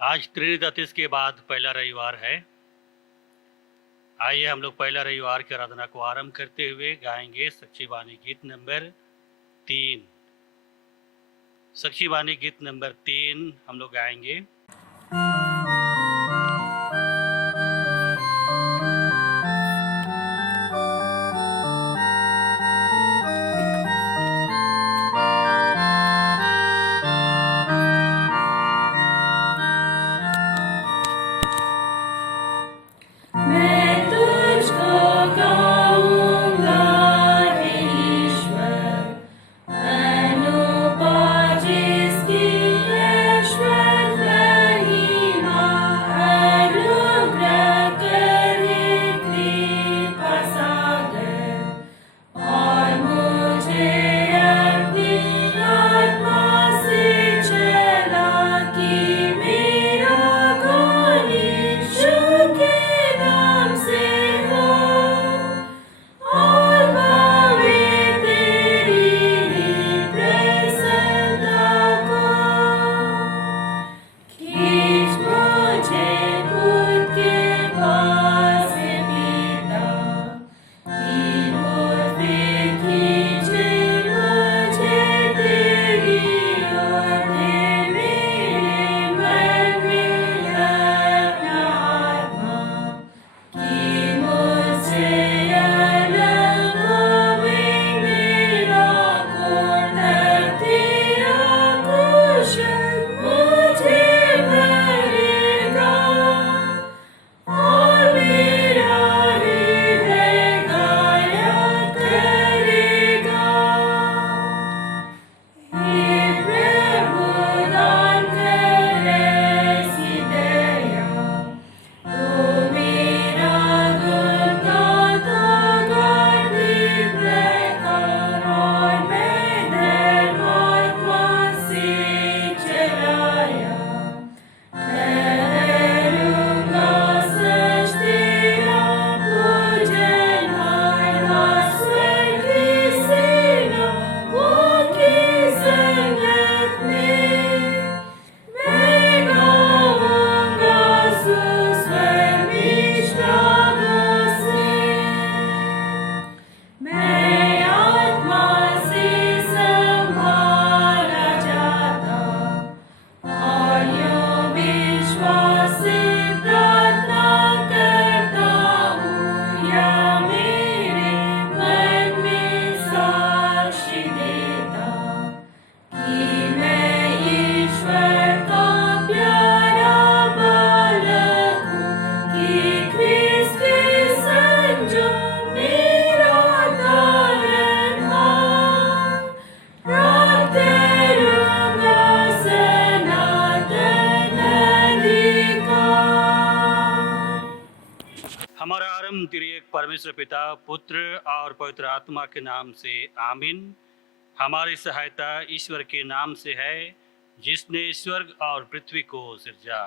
आज त्रिदातिस के बाद पहला रविवार है। आइए हम लोग पहला रविवार की आराधना को आरंभ करते हुए गाएंगे साक्षी वाणी गीत नंबर 3। साक्षी वाणी गीत नंबर 3 हम लोग गाएंगे। हमारा आरंभ तिरियक परमेश्वर पिता, पुत्र और पवित्र आत्मा के नाम से आमीन। हमारी सहायता ईश्वर के नाम से है, जिसने स्वर्ग और पृथ्वी को सिरजा।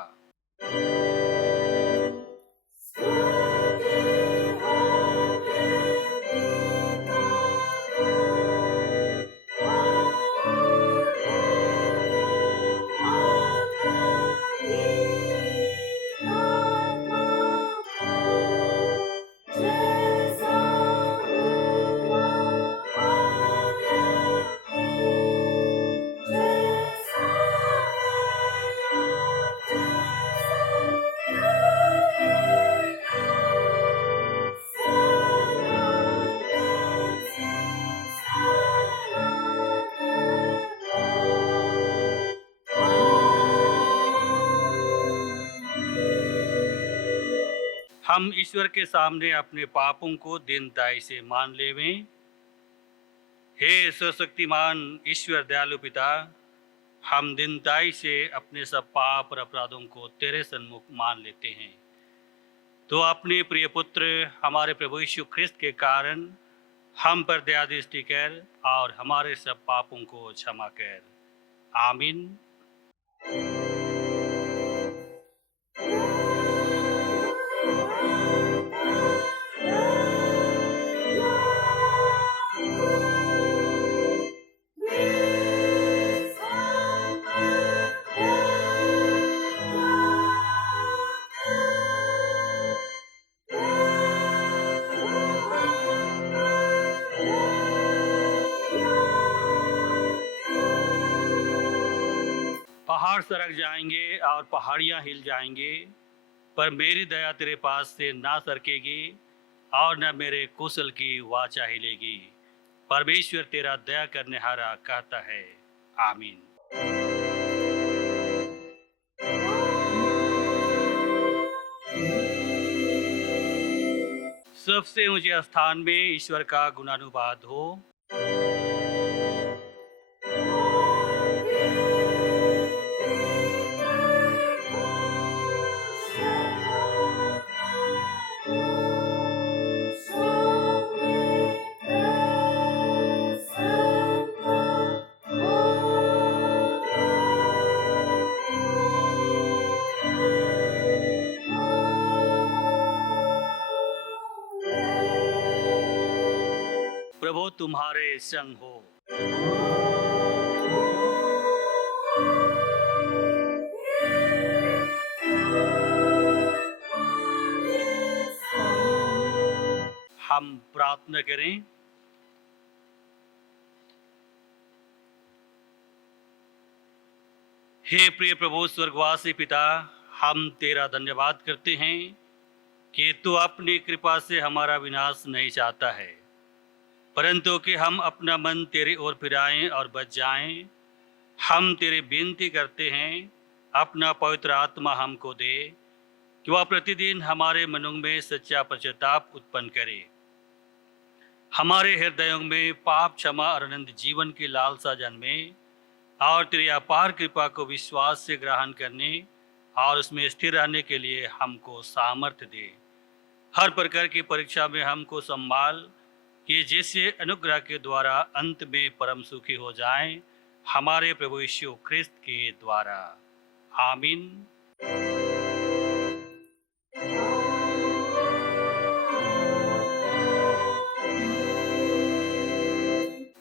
हम ईश्वर के सामने अपने पापों को दीनताई से मान लेवें। हे सर्वशक्तिमान ईश्वर दयालु पिता, हम दीनताई से अपने सब पाप और अपराधों को तेरे सन्मुख मान लेते हैं। तो अपने प्रिय पुत्र हमारे प्रभु यीशु ख्रिस्त के कारण हम पर दया दृष्टि कर और हमारे सब पापों को क्षमा कर। आमीन। पहाड़ सरक जाएंगे और पहाड़ियां हिल जाएंगे, पर मेरी दया तेरे पास से ना सरकेगी और न मेरे कुशल की वाचा हिलेगी। परमेश्वर तेरा दया करने हारा कहता है, आमीन। सबसे ऊंचे स्थान में ईश्वर का गुणानुवाद हो। प्रभु तुम्हारे संग हो। हम प्रार्थना करें। हे प्रिय प्रभु स्वर्गवासी पिता, हम तेरा धन्यवाद करते हैं कि तू अपनी कृपा से हमारा विनाश नहीं चाहता है, परंतु कि हम अपना मन तेरी ओर फिराएं और बच जाएं। हम तेरी विनती करते हैं, अपना पवित्र आत्मा हमको दे कि वह प्रतिदिन हमारे मनों में सच्चा पश्चाताप उत्पन्न करे, हमारे हृदयों में पाप क्षमा और अनंत जीवन की लालसा जन्मे और तेरी अपार कृपा को विश्वास से ग्रहण करने और उसमें स्थिर रहने के लिए हमको सामर्थ्य दे। हर प्रकार की परीक्षा में हमको संभाल कि जिससे अनुग्रह के द्वारा अंत में परम सुखी हो जाएं, हमारे प्रभु यीशु ख्रिस्त के द्वारा, आमीन।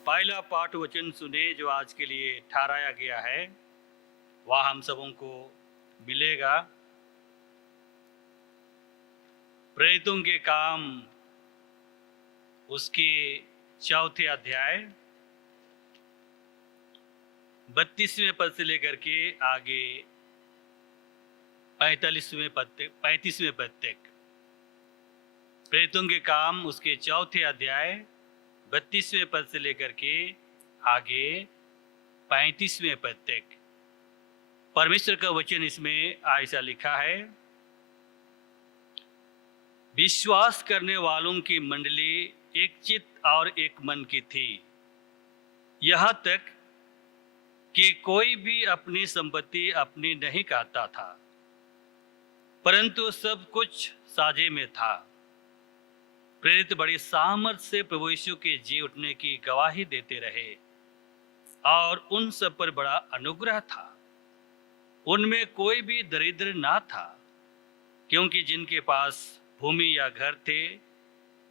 पहला पाठ वचन सुने जो आज के लिए ठहराया गया है, वह हम सबों को मिलेगा। प्रेरितों के काम उसके चौथे अध्याय 32वें पद से लेकर के आगे 35वें पद तक। प्रेरितों के काम उसके चौथे अध्याय 32वें पद से लेकर के आगे 35वें पद तक परमेश्वर का वचन इसमें ऐसा लिखा है। विश्वास करने वालों की मंडली एक चित्त और एक मन की थी, यहाँ तक कि कोई भी अपनी संपत्ति अपनी नहीं कहता था, परंतु सब कुछ साझे में था। प्रेरित बड़ी सामर्थ्य से प्रभु यीशु के जी उठने की गवाही देते रहे और उन सब पर बड़ा अनुग्रह था। उनमें कोई भी दरिद्र ना था, क्योंकि जिनके पास भूमि या घर थे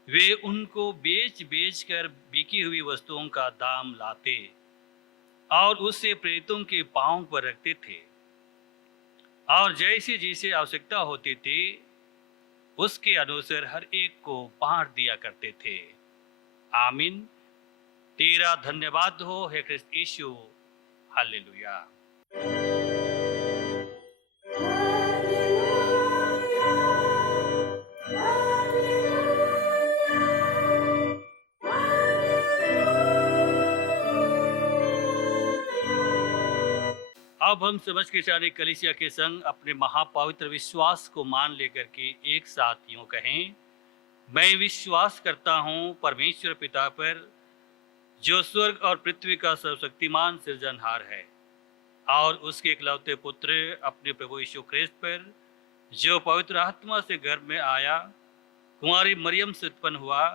वे उनको बेच बेच कर बिकी हुई वस्तुओं का दाम लाते और उससे प्रेरितों के पांव पर रखते थे, और जैसे जैसे आवश्यकता होती थी उसके अनुसार हर एक को बांट दिया करते थे। आमीन। तेरा धन्यवाद हो हे ख्रिस्त यीशु। हालेलुया। अब हम समझ के चले कलीसिया के संग अपने महापवित्र विश्वास को मान लेकर के एक साथ यूं कहें, मैं विश्वास करता हूं परमेश्वर पिता पर, जो स्वर्ग और पृथ्वी का सर्वशक्तिमान सृजनहार है, और उसके इकलौते पुत्र अपने प्रभु यीशु ख्रिस्त पर, जो पवित्र आत्मा से गर्भ में आया, कुंवारी मरियम से उत्पन्न हुआ,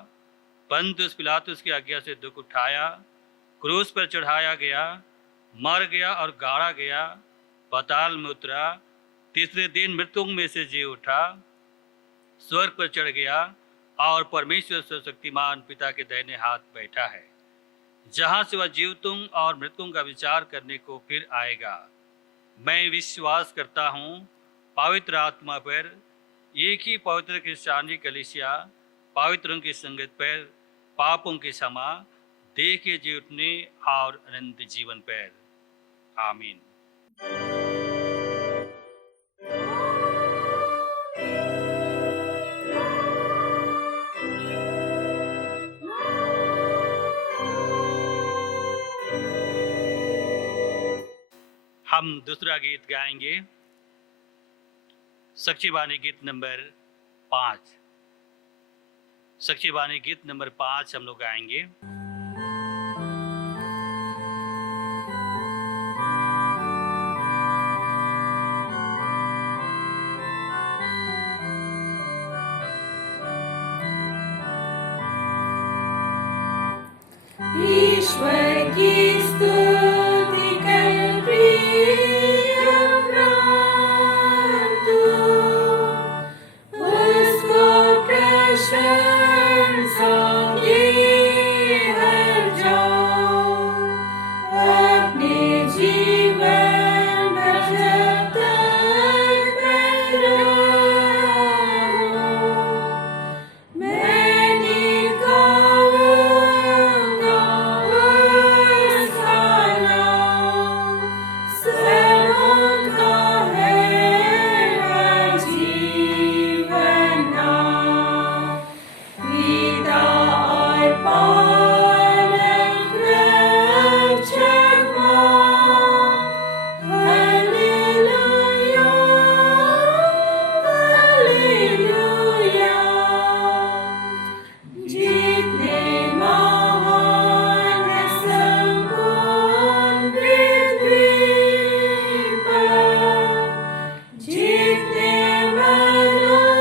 पंतुस पिलातुस की आज्ञा से दुख उठाया, क्रूस पर चढ़ाया गया, मर गया और गाड़ा गया, पाताल में उतरा, तीसरे दिन मृतकों में से जी उठा, स्वर्ग पर चढ़ गया और परमेश्वर सर्वशक्तिमान पिता के दाहिने हाथ बैठा है, जहां से वह जीवितों और मृतकों का विचार करने को फिर आएगा। मैं विश्वास करता हूँ पवित्र आत्मा पर, एक ही पवित्र क्रिश्चियनी कलीसिया, पवित्रों की संगत पर, पापों की क्षमा, देह के जी उठने और अनंत जीवन पर। आमीन। हम दूसरा गीत गाएंगे, साक्षी वाणी गीत नंबर 5। साक्षी वाणी गीत नंबर 5 हम लोग गाएंगे। ईश्वर की स्तुति कर प्रिय प्राण तू, उसको प्रशंसा दे हर जाओ, अपने जीवन भर जब तक रहो, मैंने गाऊंगा उसका नाम, सर्वों का है वह जीवन नाम, पिता और पालक रक्षक मां, हालेलुया, हालेलुया। जितने महान है संपूर्ण पृथ्वी पर, जितने मनुष्य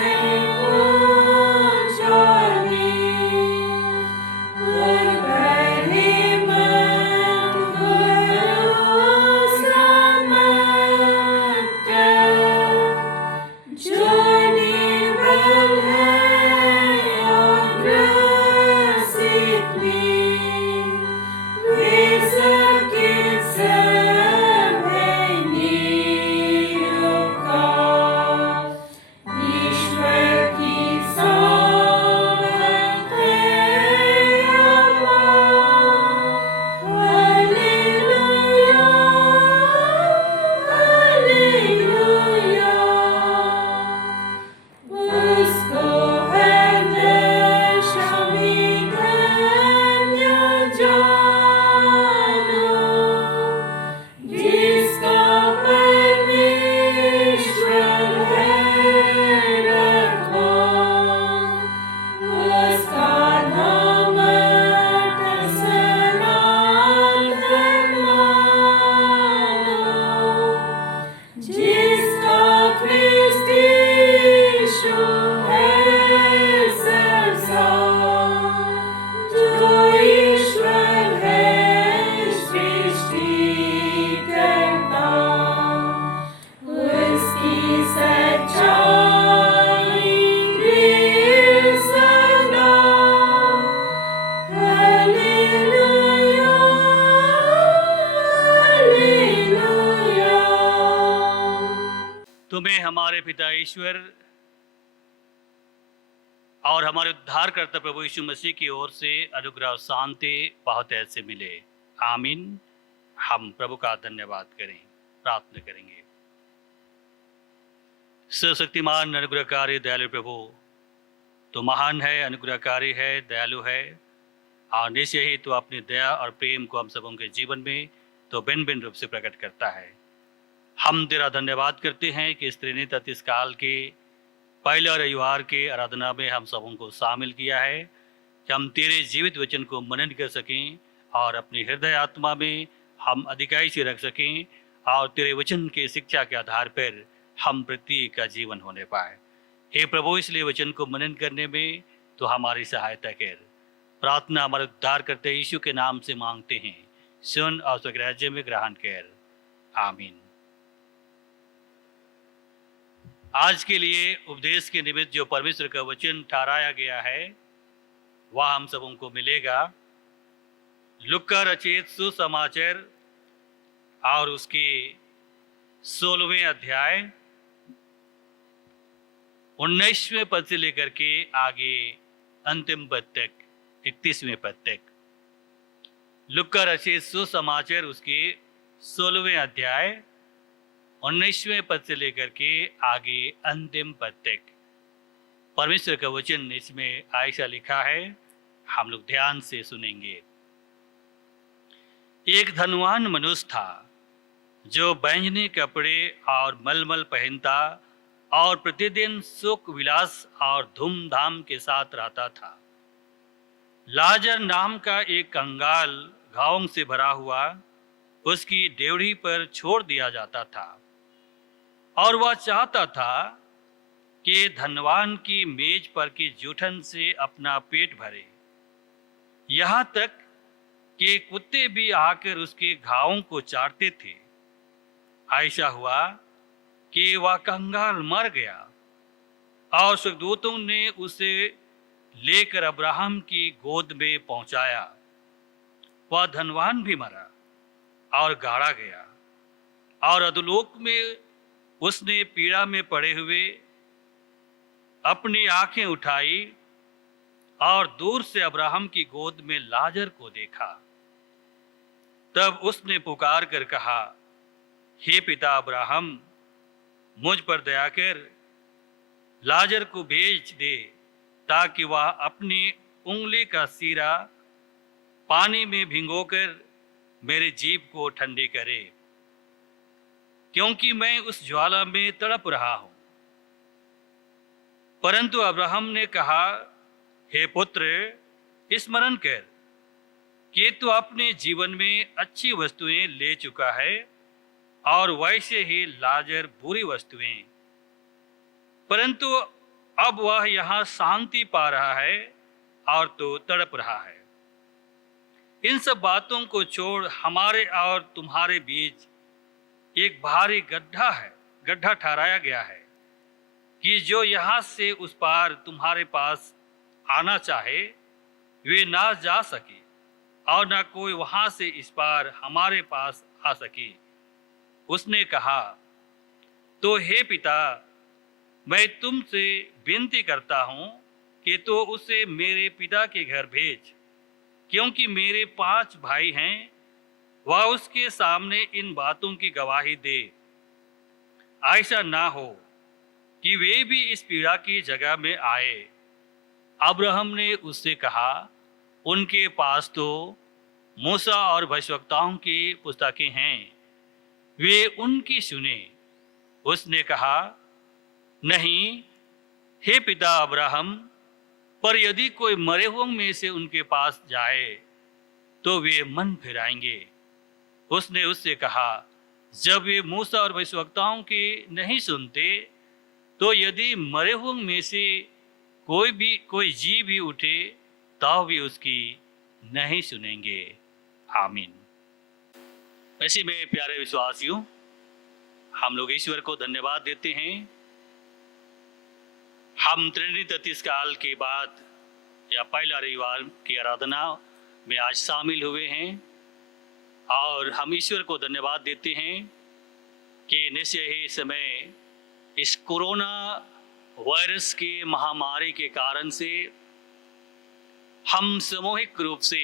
हैं ऊंच और नीच, उन पर हिम्मत भरोसा मत कर, जो निर्बल है और ग्रसित भी, वे सब के सब हैं निरुपकार। ईश्वर की सोबत है अपार, हालेलुया, हालेलुया। उसको हर्ष में धन्य जानो, जिसका परमेश्वर है रखवाला, उसका नाम सनातन मानो, जिसका ख्रिस्त यीशु है सरसार, जो ईश्वर है सृष्टिकर्ता, उसकी सच्चाई दृढ़ सदा, हालेलुया, हालेलुया। तुम्हें हमारे पिता ईश्वर और हमारे उद्धारकर्ता प्रभु यीशु मसीह की ओर से अनुग्रह और शांति बहुत ऐसे मिले। आमीन। हम प्रभु का धन्यवाद करें, प्रार्थना करेंगे। सर्वशक्तिमान अनुग्रहकारी दयालु प्रभु, तो महान है, अनुग्रहकारी है, दयालु है, और निश्चय ही तो अपनी दया और प्रेम को हम सबों के जीवन में तो भिन्न भिन्न रूप से प्रकट करता है। हम तेरा धन्यवाद करते हैं कि इस त्रिनेत्र इस काल के पहले रविवार के आराधना में हम सबों को शामिल किया है, कि हम तेरे जीवित वचन को मनन कर सकें और अपनी हृदय आत्मा में हम अधिकाई से रख सकें, और तेरे वचन के शिक्षा के आधार पर हम प्रत्येक का जीवन होने पाए। हे प्रभु, इसलिए वचन को मनन करने में तो हमारी सहायता कर। प्रार्थना हमारे उद्धार करते यीशु के नाम से मांगते हैं, सुन और स्वर्ग राज्य में ग्रहण कर। आमीन। आज के लिए उपदेश के निमित्त जो परमेश्वर का वचन ठहराया गया है वह हम सबों को मिलेगा लुका रचित सुसमाचार और उसके 16वें अध्याय 19वें पद से लेकर के आगे अंतिम पद तक 31वें पद तक। लुका रचित सुसमाचार उसके 16वें अध्याय 19वें पद से लेकर के आगे अंतिम पद तक परमेश्वर का वचन इसमें ऐसा लिखा है, हम लोग ध्यान से सुनेंगे। एक धनवान मनुष्य था जो बैंगनी कपड़े और मलमल पहनता और प्रतिदिन सुख विलास और धूमधाम के साथ रहता था। लाजर नाम का एक कंगाल घावों से भरा हुआ उसकी डेवढ़ी पर छोड़ दिया जाता था और वह चाहता था कि धनवान की मेज पर की जूठन से अपना पेट भरे। यहाँ तक कि कुत्ते भी आकर उसके घावों को चाटते थे। ऐसा हुआ कि वह कंगाल मर गया और स्वर्गदूतों ने उसे लेकर अब्राहम की गोद में पहुंचाया। वह धनवान भी मरा और गाड़ा गया और अधोलोक में उसने पीड़ा में पड़े हुए अपनी आंखें उठाई और दूर से अब्राहम की गोद में लाजर को देखा। तब उसने पुकार कर कहा, हे पिता अब्राहम, मुझ पर दया कर लाजर को भेज दे ताकि वह अपनी उंगली का सीरा पानी में भिगोकर मेरी जीभ को ठंडी करे, क्योंकि मैं उस ज्वाला में तड़प रहा हूं। परंतु अब्राहम ने कहा, हे पुत्र, स्मरण कर कि तू अपने जीवन में अच्छी वस्तुएं ले चुका है और वैसे ही लाजर बुरी वस्तुएं, परंतु अब वह यहाँ शांति पा रहा है और तो तड़प रहा है। इन सब बातों को छोड़ हमारे और तुम्हारे बीच एक भारी गड्ढा ठहराया गया है कि जो यहाँ से उस पार तुम्हारे पास आना चाहे वे ना जा सके और ना कोई वहां से इस पार हमारे पास आ सके। उसने कहा, तो हे पिता, मैं तुमसे विनती करता हूं कि तो उसे मेरे पिता के घर भेज, क्योंकि मेरे 5 भाई हैं। वह उसके सामने इन बातों की गवाही दे। ऐसा ना हो कि वे भी इस पीड़ा की जगह में आए। अब्राहम ने उससे कहा, उनके पास तो मूसा और भविष्यवक्ताओं की पुस्तकें हैं, वे उनकी सुने। उसने कहा, नहीं हे पिता अब्राहम, पर यदि कोई मरे हुओं में से उनके पास जाए तो वे मन फिराएंगे। उसने उससे कहा, जब वे मूसा और भविष्यवक्ताओं की नहीं सुनते तो यदि मरे हुओं में से कोई जी भी उठे तो भी उसकी नहीं सुनेंगे। आमीन। ऐसे में प्यारे विश्वासियों, हम लोग ईश्वर को धन्यवाद देते हैं। हम त्रिनिटी काल के बाद या पहला रविवार की आराधना में आज शामिल हुए हैं और हम ईश्वर को धन्यवाद देते हैं कि निश्चय ही समय इस कोरोना वायरस के महामारी के कारण से हम सामूहिक रूप से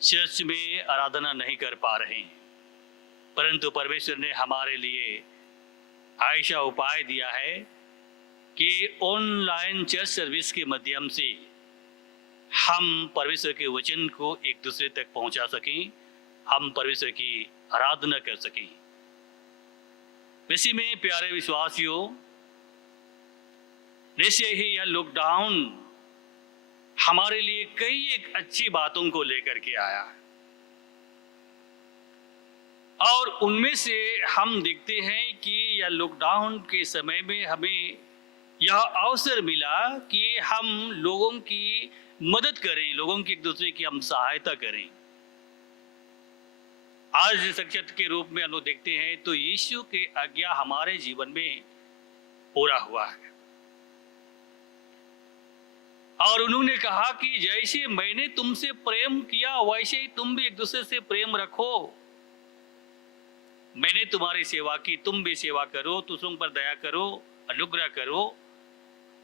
चर्च में आराधना नहीं कर पा रहे हैं, परंतु परमेश्वर ने हमारे लिए ऐसा उपाय दिया है कि ऑनलाइन चर्च सर्विस के माध्यम से हम परमेश्वर के वचन को एक दूसरे तक पहुंचा सकें, हम परमेश्वर की आराधना कर सकें। इसी में प्यारे विश्वासियों, निश्चय ही यह लॉकडाउन हमारे लिए कई एक अच्छी बातों को लेकर के आया है और उनमें से हम देखते हैं कि यह लॉकडाउन के समय में हमें यह अवसर मिला कि हम लोगों की मदद करें, लोगों की एक दूसरे की हम सहायता करें। आज सचेत के रूप में हम लोग देखते हैं तो यीशु के आज्ञा हमारे जीवन में पूरा हुआ है और उन्होंने कहा कि जैसे मैंने तुमसे प्रेम किया वैसे ही तुम भी एक दूसरे से प्रेम रखो। मैंने तुम्हारी सेवा की, तुम भी सेवा करो, दूसरों पर दया करो, अनुग्रह करो।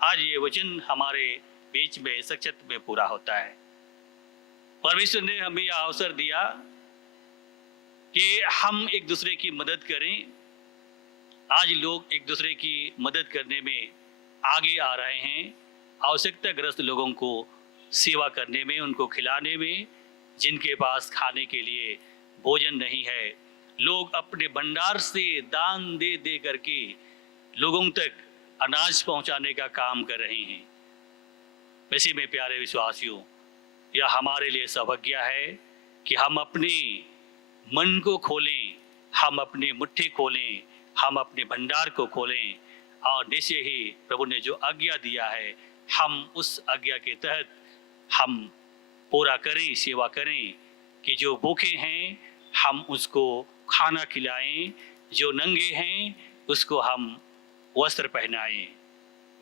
आज ये वचन हमारे बीच में सचेत में पूरा होता है। परमेश्वर ने हमें यह अवसर दिया कि हम एक दूसरे की मदद करें। आज लोग एक दूसरे की मदद करने में आगे आ रहे हैं, आवश्यकताग्रस्त लोगों को सेवा करने में, उनको खिलाने में, जिनके पास खाने के लिए भोजन नहीं है, लोग अपने भंडार से दान दे दे करके लोगों तक अनाज पहुंचाने का काम कर रहे हैं। वैसे में प्यारे विश्वासियों, यह हमारे लिए सौभाग्य है कि हम अपने मन को खोलें, हम अपनी मुट्ठी खोलें, हम अपने भंडार को खोलें और निश्चय ही प्रभु ने जो आज्ञा दिया है हम उस आज्ञा के तहत हम पूरा करें, सेवा करें कि जो भूखे हैं हम उसको खाना खिलाएं, जो नंगे हैं उसको हम वस्त्र पहनाएं।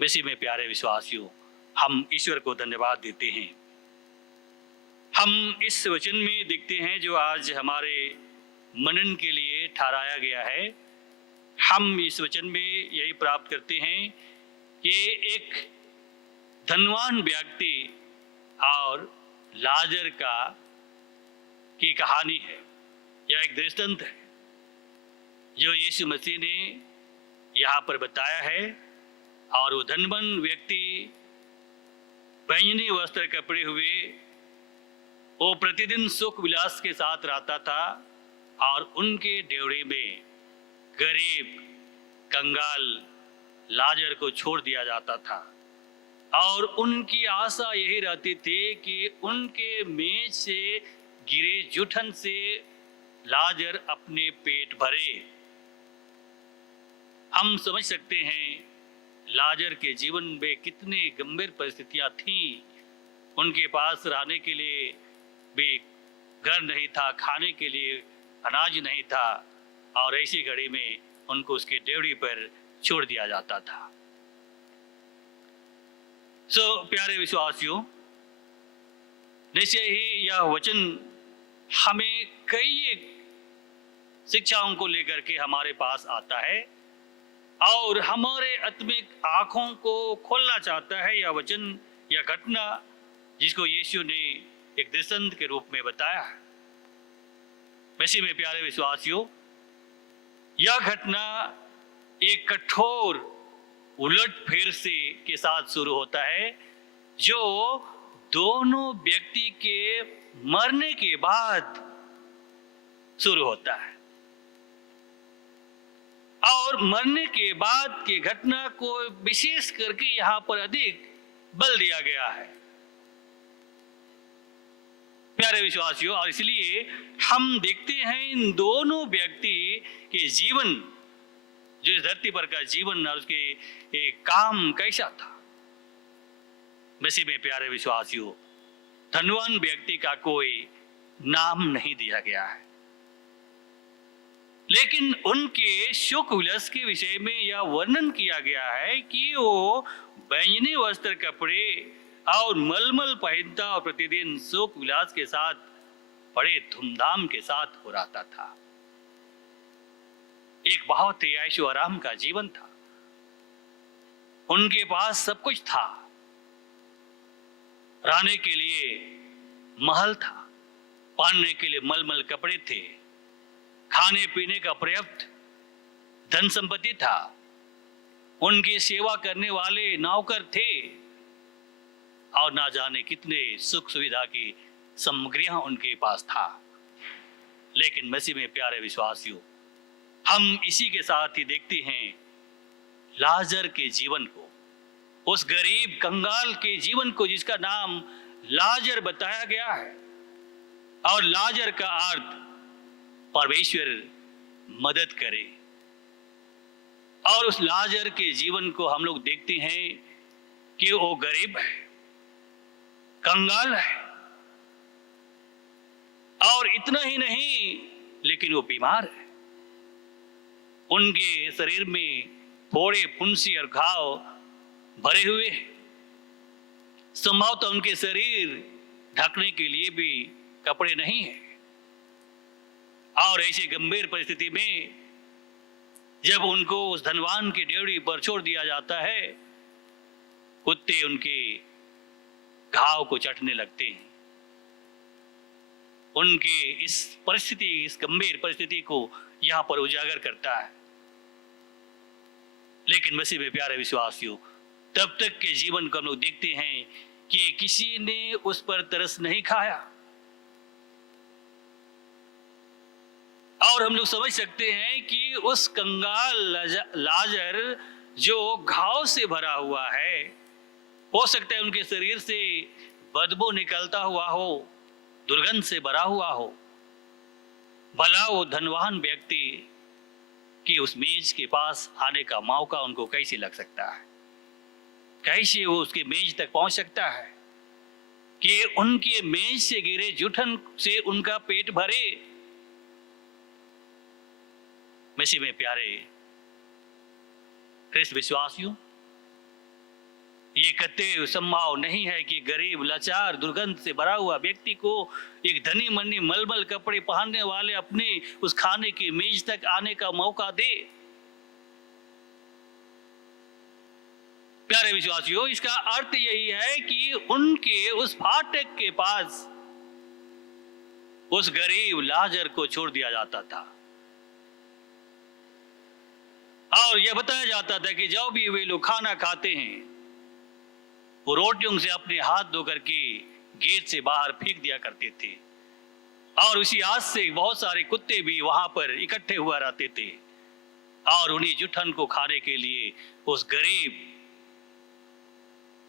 वैसे में प्यारे विश्वासियों, हम ईश्वर को धन्यवाद देते हैं। हम इस वचन में देखते हैं जो आज हमारे मनन के लिए ठहराया गया है। हम इस वचन में यही प्राप्त करते हैं कि एक धनवान व्यक्ति और लाजर की कहानी है। यह एक दृष्टांत है जो यीशु मसीह ने यहाँ पर बताया है। और वो धनवान व्यक्ति बैंगनी वस्त्र कपड़े हुए वो प्रतिदिन सुख विलास के साथ रहता था और उनके डेवड़े में गरीब कंगाल लाजर को छोड़ दिया जाता था और उनकी आशा यही रहती थी कि उनके मेज से गिरे जूठन से लाजर अपने पेट भरे। हम समझ सकते हैं लाजर के जीवन में कितनी गंभीर परिस्थितियां थीं। उनके पास रहने के लिए भी घर नहीं था, खाने के लिए अनाज नहीं था और ऐसी घड़ी में उनको उसके डेवड़ी पर छोड़ दिया जाता था। प्यारे विश्वासियों, निश्चय ही यह वचन हमें कई शिक्षाओं को लेकर के हमारे पास आता है और हमारे आत्मिक आंखों को खोलना चाहता है। यह वचन, यह घटना जिसको यीशु ने एक दृष्टांत के रूप में बताया है। वैसे में प्यारे विश्वासियों, यह घटना एक कठोर उलट फेर से के साथ शुरू होता है जो दोनों व्यक्ति के मरने के बाद शुरू होता है। और मरने के बाद की घटना को विशेष करके यहाँ पर अधिक बल दिया गया है प्यारे विश्वासियों। और इसलिए हम देखते हैं इन दोनों व्यक्ति के जीवन, जो इस धरती पर का जीवन और उसके एक काम कैसा था। वैसे में प्यारे विश्वासियों, धनवान व्यक्ति का कोई नाम नहीं दिया गया है, लेकिन उनके सुख विलास के विषय में यह वर्णन किया गया है कि वो बैंगनी वस्त्र कपड़े और मलमल पहनता और प्रतिदिन सुख विलास के साथ बड़े धूमधाम के साथ हो रहा था। एक बहुत ही ऐशो आराम का जीवन था। उनके पास सब कुछ था, रहने के लिए महल था, पहनने के लिए मलमल कपड़े थे, खाने पीने का पर्याप्त धन संपत्ति था, उनकी सेवा करने वाले नौकर थे और ना जाने कितने सुख सुविधा की सामग्रियां उनके पास था। लेकिन मसीह में प्यारे विश्वासियों, हम इसी के साथ ही देखते हैं लाजर के जीवन को, उस गरीब कंगाल के जीवन को जिसका नाम लाजर बताया गया है। और लाजर का अर्थ परमेश्वर मदद करे। और उस लाजर के जीवन को हम लोग देखते हैं कि वो गरीब है, कंगाल है और इतना ही नहीं लेकिन वो बीमार है। उनके शरीर में फोड़े, फुंसी और घाव भरे हुए हैं। संभवतः उनके शरीर ढकने के लिए भी कपड़े नहीं है। और ऐसी गंभीर परिस्थिति में जब उनको उस धनवान की डेवड़ी पर छोड़ दिया जाता है, कुत्ते उनके घाव को चाटने लगते हैं। उनके इस परिस्थिति, इस गंभीर परिस्थिति को यहां पर उजागर करता है। लेकिन मसीह में प्यारे विश्वासियों, तब तक के जीवन को हम लोग देखते हैं कि किसी ने उस पर तरस नहीं खाया। और हम लोग समझ सकते हैं कि उस कंगाल लाजर जो घाव से भरा हुआ है, हो सकता है उनके शरीर से बदबू निकलता हुआ हो, दुर्गंध से भरा हुआ हो। भला वो धनवान व्यक्ति कि उस मेज के पास आने का मौका उनको कैसे लग सकता है, कैसे वो उसके मेज तक पहुंच सकता है कि उनके मेज से गिरे जूठन से उनका पेट भरे। मसीह में प्यारे ख्रिस्त विश्वासियों, ये कतई संभव नहीं है कि गरीब, लाचार, दुर्गंध से भरा हुआ व्यक्ति को एक धनी मनी मलमल कपड़े पहनने वाले अपने उस खाने की मेज तक आने का मौका दे। प्यारे विश्वासियों, इसका अर्थ यही है कि उनके उस फाटक के पास उस गरीब लाजर को छोड़ दिया जाता था और यह बताया जाता था कि जब भी वे लोग खाना खाते हैं, वो रोटियों से अपने हाथ धो करके गेट से बाहर फेंक दिया करते थे और उसी हाथ से बहुत सारे कुत्ते भी वहां पर इकट्ठे हुआ रहते थे और उन्हीं जुठन को खाने के लिए उस गरीब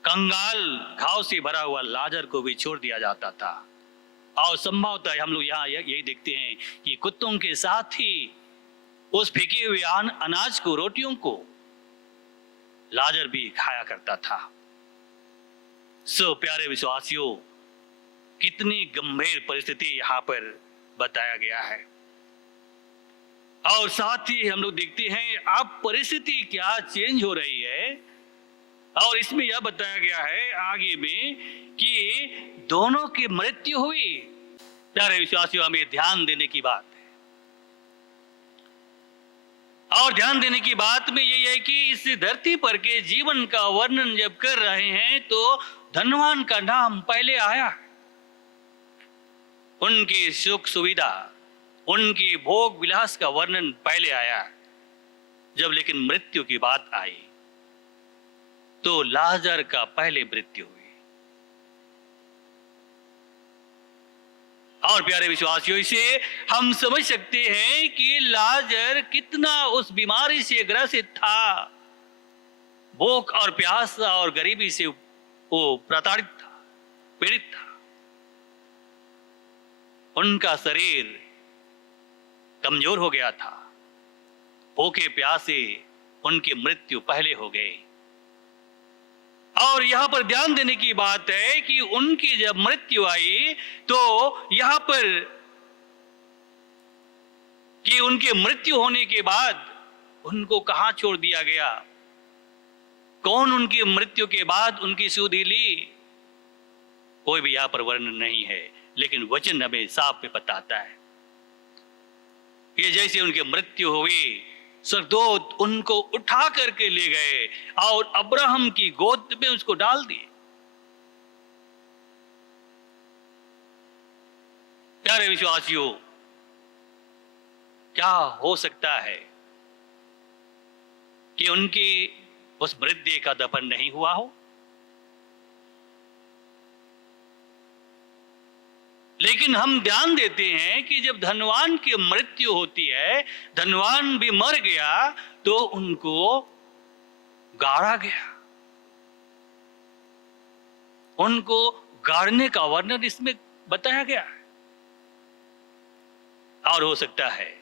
कंगाल घाव से भरा हुआ लाजर को भी छोड़ दिया जाता था। और संभवतः हम लोग यहाँ यही देखते हैं कि कुत्तों के साथ ही उस फेंके हुए अनाज को, रोटियों को लाजर भी खाया करता था। सो प्यारे विश्वासियों, कितनी गंभीर परिस्थिति यहाँ पर बताया गया है। और साथ ही हम लोग देखते हैं अब परिस्थिति क्या चेंज हो रही है और इसमें यह बताया गया है आगे में कि दोनों की मृत्यु हुई। प्यारे विश्वासियों, हमें ध्यान देने की बात है और ध्यान देने की बात में यही है कि इस धरती पर के जीवन का वर्णन जब कर रहे हैं तो धनवान का नाम पहले आया। उनकी सुख सुविधा, उनकी भोग विलास का वर्णन पहले आया। जब लेकिन मृत्यु की बात आई तो लाजर का पहले मृत्यु हुई। और प्यारे विश्वासियों, इसे हम समझ सकते हैं कि लाजर कितना उस बीमारी से ग्रसित था, भूख और प्यास और गरीबी से वो प्रताड़ित था, पीड़ित था। उनका शरीर कमजोर हो गया था, भूखे प्यासे उनकी मृत्यु पहले हो गई। और यहां पर ध्यान देने की बात है कि उनकी जब मृत्यु आई तो यहां पर कि उनके मृत्यु होने के बाद उनको कहां छोड़ दिया गया, कौन उनकी मृत्यु के बाद उनकी सुधि ली, कोई भी यहां पर वर्णन नहीं है। लेकिन वचन हमें साफ में बताता है कि जैसे उनकी मृत्यु हुई, स्वर्गदूत उनको उठा करके ले गए और अब्राहम की गोद में उसको डाल दिए। प्यारे विश्वासियों, क्या हो सकता है कि उनकी उस मृतदेह का दफन नहीं हुआ हो? लेकिन हम ध्यान देते हैं कि जब धनवान की मृत्यु होती है, धनवान भी मर गया तो उनको गाड़ा गया। उनको गाड़ने का वर्णन इसमें बताया गया है। और हो सकता है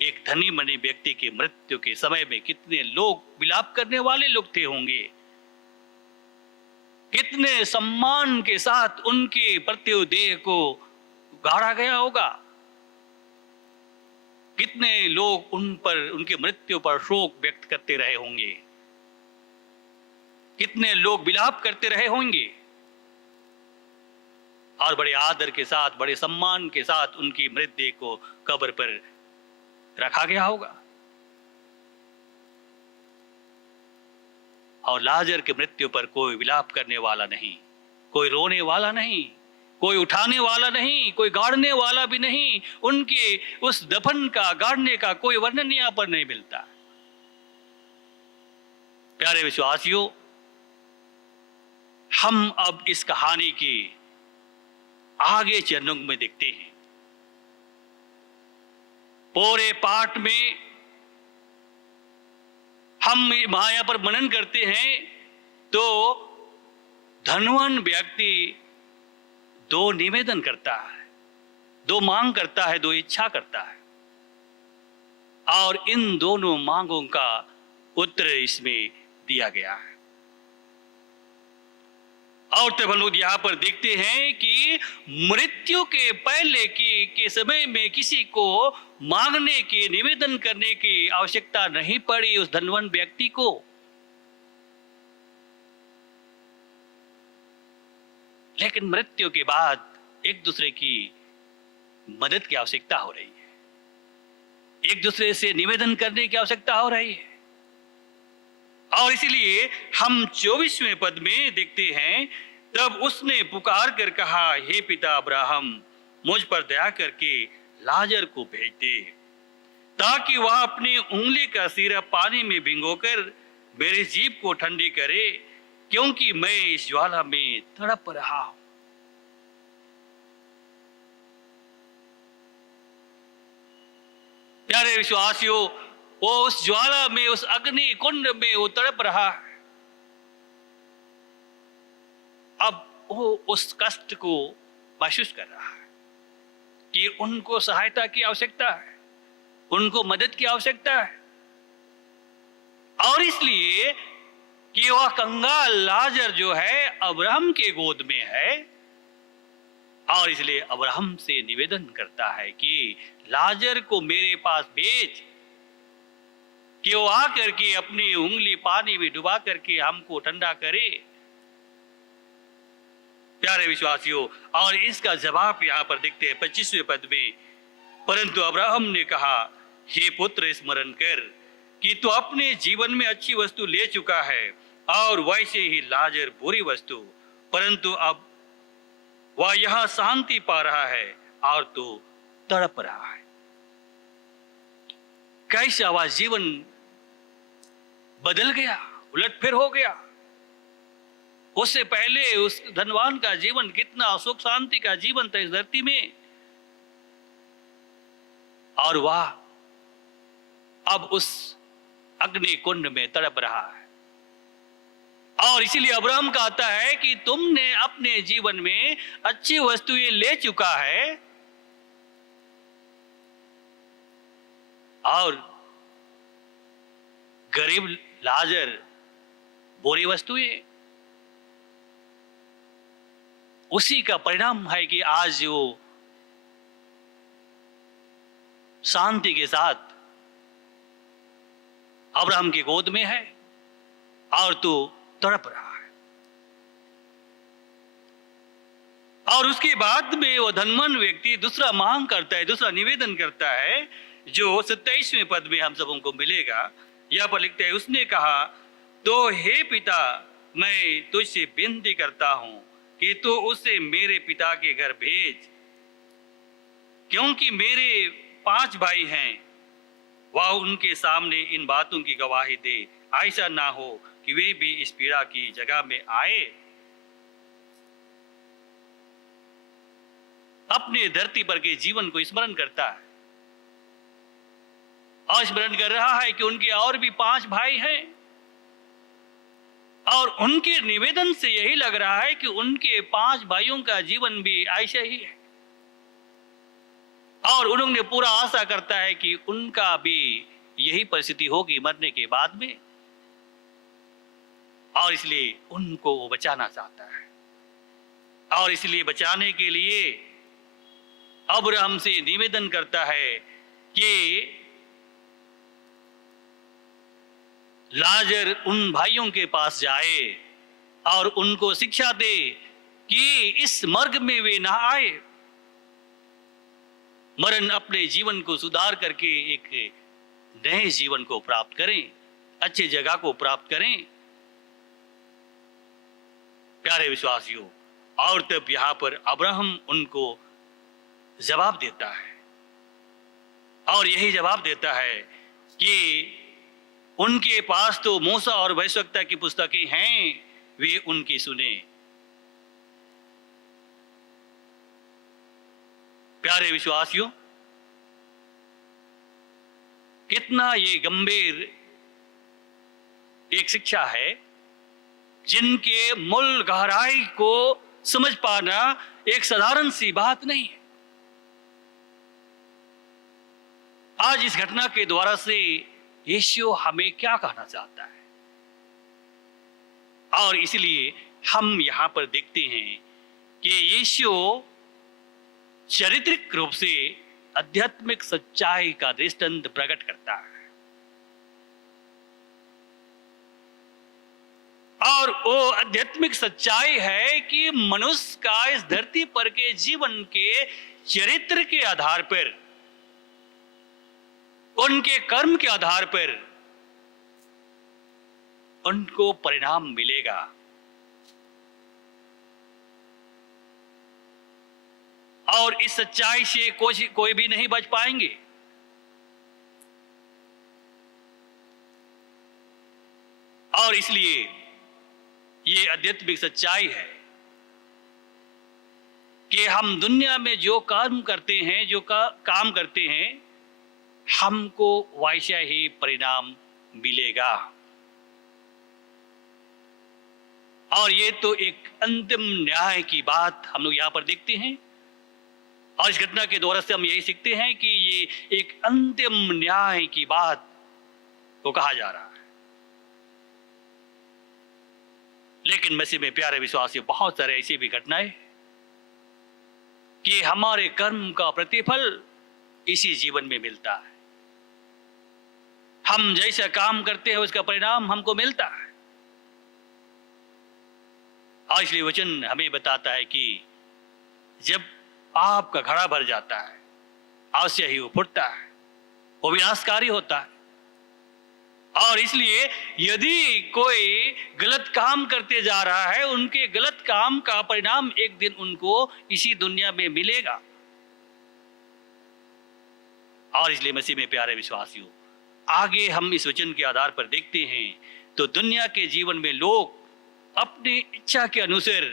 एक धनी मनी व्यक्ति की मृत्यु के समय में कितने लोग विलाप करने वाले लोग थे होंगे, कितने सम्मान के साथ उनके पार्थिव देह को गाड़ा गया होगा, कितने लोग उन पर, उनकी मृत्यु पर शोक व्यक्त करते रहे होंगे, कितने लोग विलाप करते रहे होंगे और बड़े आदर के साथ, बड़े सम्मान के साथ उनकी मृतदेह को कब्र पर रखा गया होगा। और लाजर की मृत्यु पर कोई विलाप करने वाला नहीं, कोई रोने वाला नहीं, कोई उठाने वाला नहीं, कोई गाड़ने वाला भी नहीं। उनके उस दफन का, गाड़ने का कोई वर्णन यहां पर नहीं मिलता। प्यारे विश्वासियों, हम अब इस कहानी की आगे चरणों में देखते हैं पूरे पाठ में हम यहाँ पर मनन करते हैं तो धनवान व्यक्ति दो निवेदन करता है, दो मांग करता है, दो इच्छा करता है, और इन दोनों मांगों का उत्तर इसमें दिया गया है। और तब हम लोग यहाँ पर देखते हैं कि मृत्यु के पहले के समय में किसी को मांगने की, निवेदन करने की आवश्यकता नहीं पड़ी उस धनवान व्यक्ति को। लेकिन मृत्यु के बाद एक दूसरे की मदद की आवश्यकता हो रही है, एक दूसरे से निवेदन करने की आवश्यकता हो रही है। और इसलिए हम 24वें पद में देखते हैं, तब उसने पुकार कर कहा, हे पिता अब्राहम, मुझ पर दया करके लाजर को भेज दे, ताकि वह अपनी उंगली का सिरा पानी में भिगोकर मेरी जीभ को ठंडी करे, क्योंकि मैं इस ज्वाला में तड़प रहा हूं। प्यारे विश्वासियों, वो उस ज्वाला में, उस अग्नि कुंड में वो तड़प रहा है। अब वो उस कष्ट को महसूस कर रहा है कि उनको सहायता की आवश्यकता है, उनको मदद की आवश्यकता है। और इसलिए कि वह कंगाल लाजर जो है अब्राहम के गोद में है, और इसलिए अब्राहम से निवेदन करता है कि लाजर को मेरे पास भेज, कि वो आकर के अपनी उंगली पानी में डुबा करके हमको ठंडा करे। प्यारे विश्वासियों, और इसका जवाब यहाँ पर देखते हैं 25वें पद में, परंतु अब्राहम ने कहा, हे पुत्र, स्मरण कर कि तू अपने जीवन में अच्छी वस्तु ले चुका है, और वैसे ही लाजर बुरी वस्तु, परंतु अब वह यहां शांति पा रहा है और तू तड़प रहा है। कैसा वह जीवन बदल गया, उलटफेर हो गया। उससे पहले उस धनवान का जीवन कितना सुख शांति का जीवन था इस धरती में, और वह अब उस अग्नि कुंड में तड़प रहा है। और इसीलिए अब्राहम कहता है कि तुमने अपने जीवन में अच्छी वस्तुएं ले चुका है, और गरीब लाजर बुरी वस्तुएं। उसी का परिणाम है कि आज वो शांति के साथ अब्राहम की गोद में है, और तू तड़प रहा है। और उसके बाद में वो धनवान व्यक्ति दूसरा मांग करता है, दूसरा निवेदन करता है, जो 27वें पद में हम सबों को मिलेगा। यहां पर लिखते हैं, उसने कहा, तो हे पिता, मैं तुझसे विनती करता हूं कि तू उसे मेरे पिता के घर भेज, क्योंकि मेरे 5 भाई हैं। वह उनके सामने इन बातों की गवाही दे, ऐसा ना हो कि वे भी इस पीड़ा की जगह में आए। अपने धरती पर के जीवन को स्मरण करता है, और स्मरण कर रहा है कि उनके और भी 5 भाई हैं, और उनके निवेदन से यही लग रहा है कि उनके 5 भाइयों का जीवन भी ऐसा ही है, और उन्होंने पूरा आशा करता है कि उनका भी यही परिस्थिति होगी मरने के बाद में, और इसलिए उनको वो बचाना चाहता है। और इसलिए बचाने के लिए अब्राहम से निवेदन करता है कि लाजर उन भाइयों के पास जाए और उनको शिक्षा दे कि इस मार्ग में वे ना आए, मरण अपने जीवन को सुधार करके एक नए जीवन को प्राप्त करें, अच्छी जगह को प्राप्त करें। प्यारे विश्वासियों, और तब यहां पर अब्राहम उनको जवाब देता है, और यही जवाब देता है कि उनके पास तो मूसा और भविष्यवक्ता की पुस्तकें हैं, वे उनकी सुने। प्यारे विश्वासियों, कितना ये गंभीर एक शिक्षा है, जिनके मूल गहराई को समझ पाना एक साधारण सी बात नहीं है। आज इस घटना के द्वारा से यीशु हमें क्या कहना चाहता है, और इसलिए हम यहां पर देखते हैं कि यीशु चारित्रिक रूप से आध्यात्मिक सच्चाई का दृष्टांत प्रकट करता है, और वो आध्यात्मिक सच्चाई है कि मनुष्य का इस धरती पर के जीवन के चरित्र के आधार पर, उनके कर्म के आधार पर उनको परिणाम मिलेगा। और इस सच्चाई से कोई भी नहीं बच पाएंगे। और इसलिए ये आध्यात्मिक सच्चाई है कि हम दुनिया में जो कर्म करते हैं, जो काम करते हैं, हमको वैसा ही परिणाम मिलेगा। और ये तो एक अंतिम न्याय की बात हम लोग यहां पर देखते हैं, और इस घटना के द्वारा से हम यही सीखते हैं कि ये एक अंतिम न्याय की बात को कहा जा रहा है। लेकिन मसीह में प्यारे विश्वासियों, बहुत सारे ऐसी भी घटनाएं कि हमारे कर्म का प्रतिफल इसी जीवन में मिलता है। हम जैसा काम करते हैं उसका परिणाम हमको मिलता है। और इसलिए वचन हमें बताता है कि जब आपका घड़ा भर जाता है, अवश्य ही वो फुटता है, वो विनाशकारी होता है। और इसलिए यदि कोई गलत काम करते जा रहा है, उनके गलत काम का परिणाम एक दिन उनको इसी दुनिया में मिलेगा। और इसलिए मसीह में प्यारे विश्वासियों, आगे हम इस वचन के आधार पर देखते हैं तो दुनिया के जीवन में लोग अपनी इच्छा के अनुसार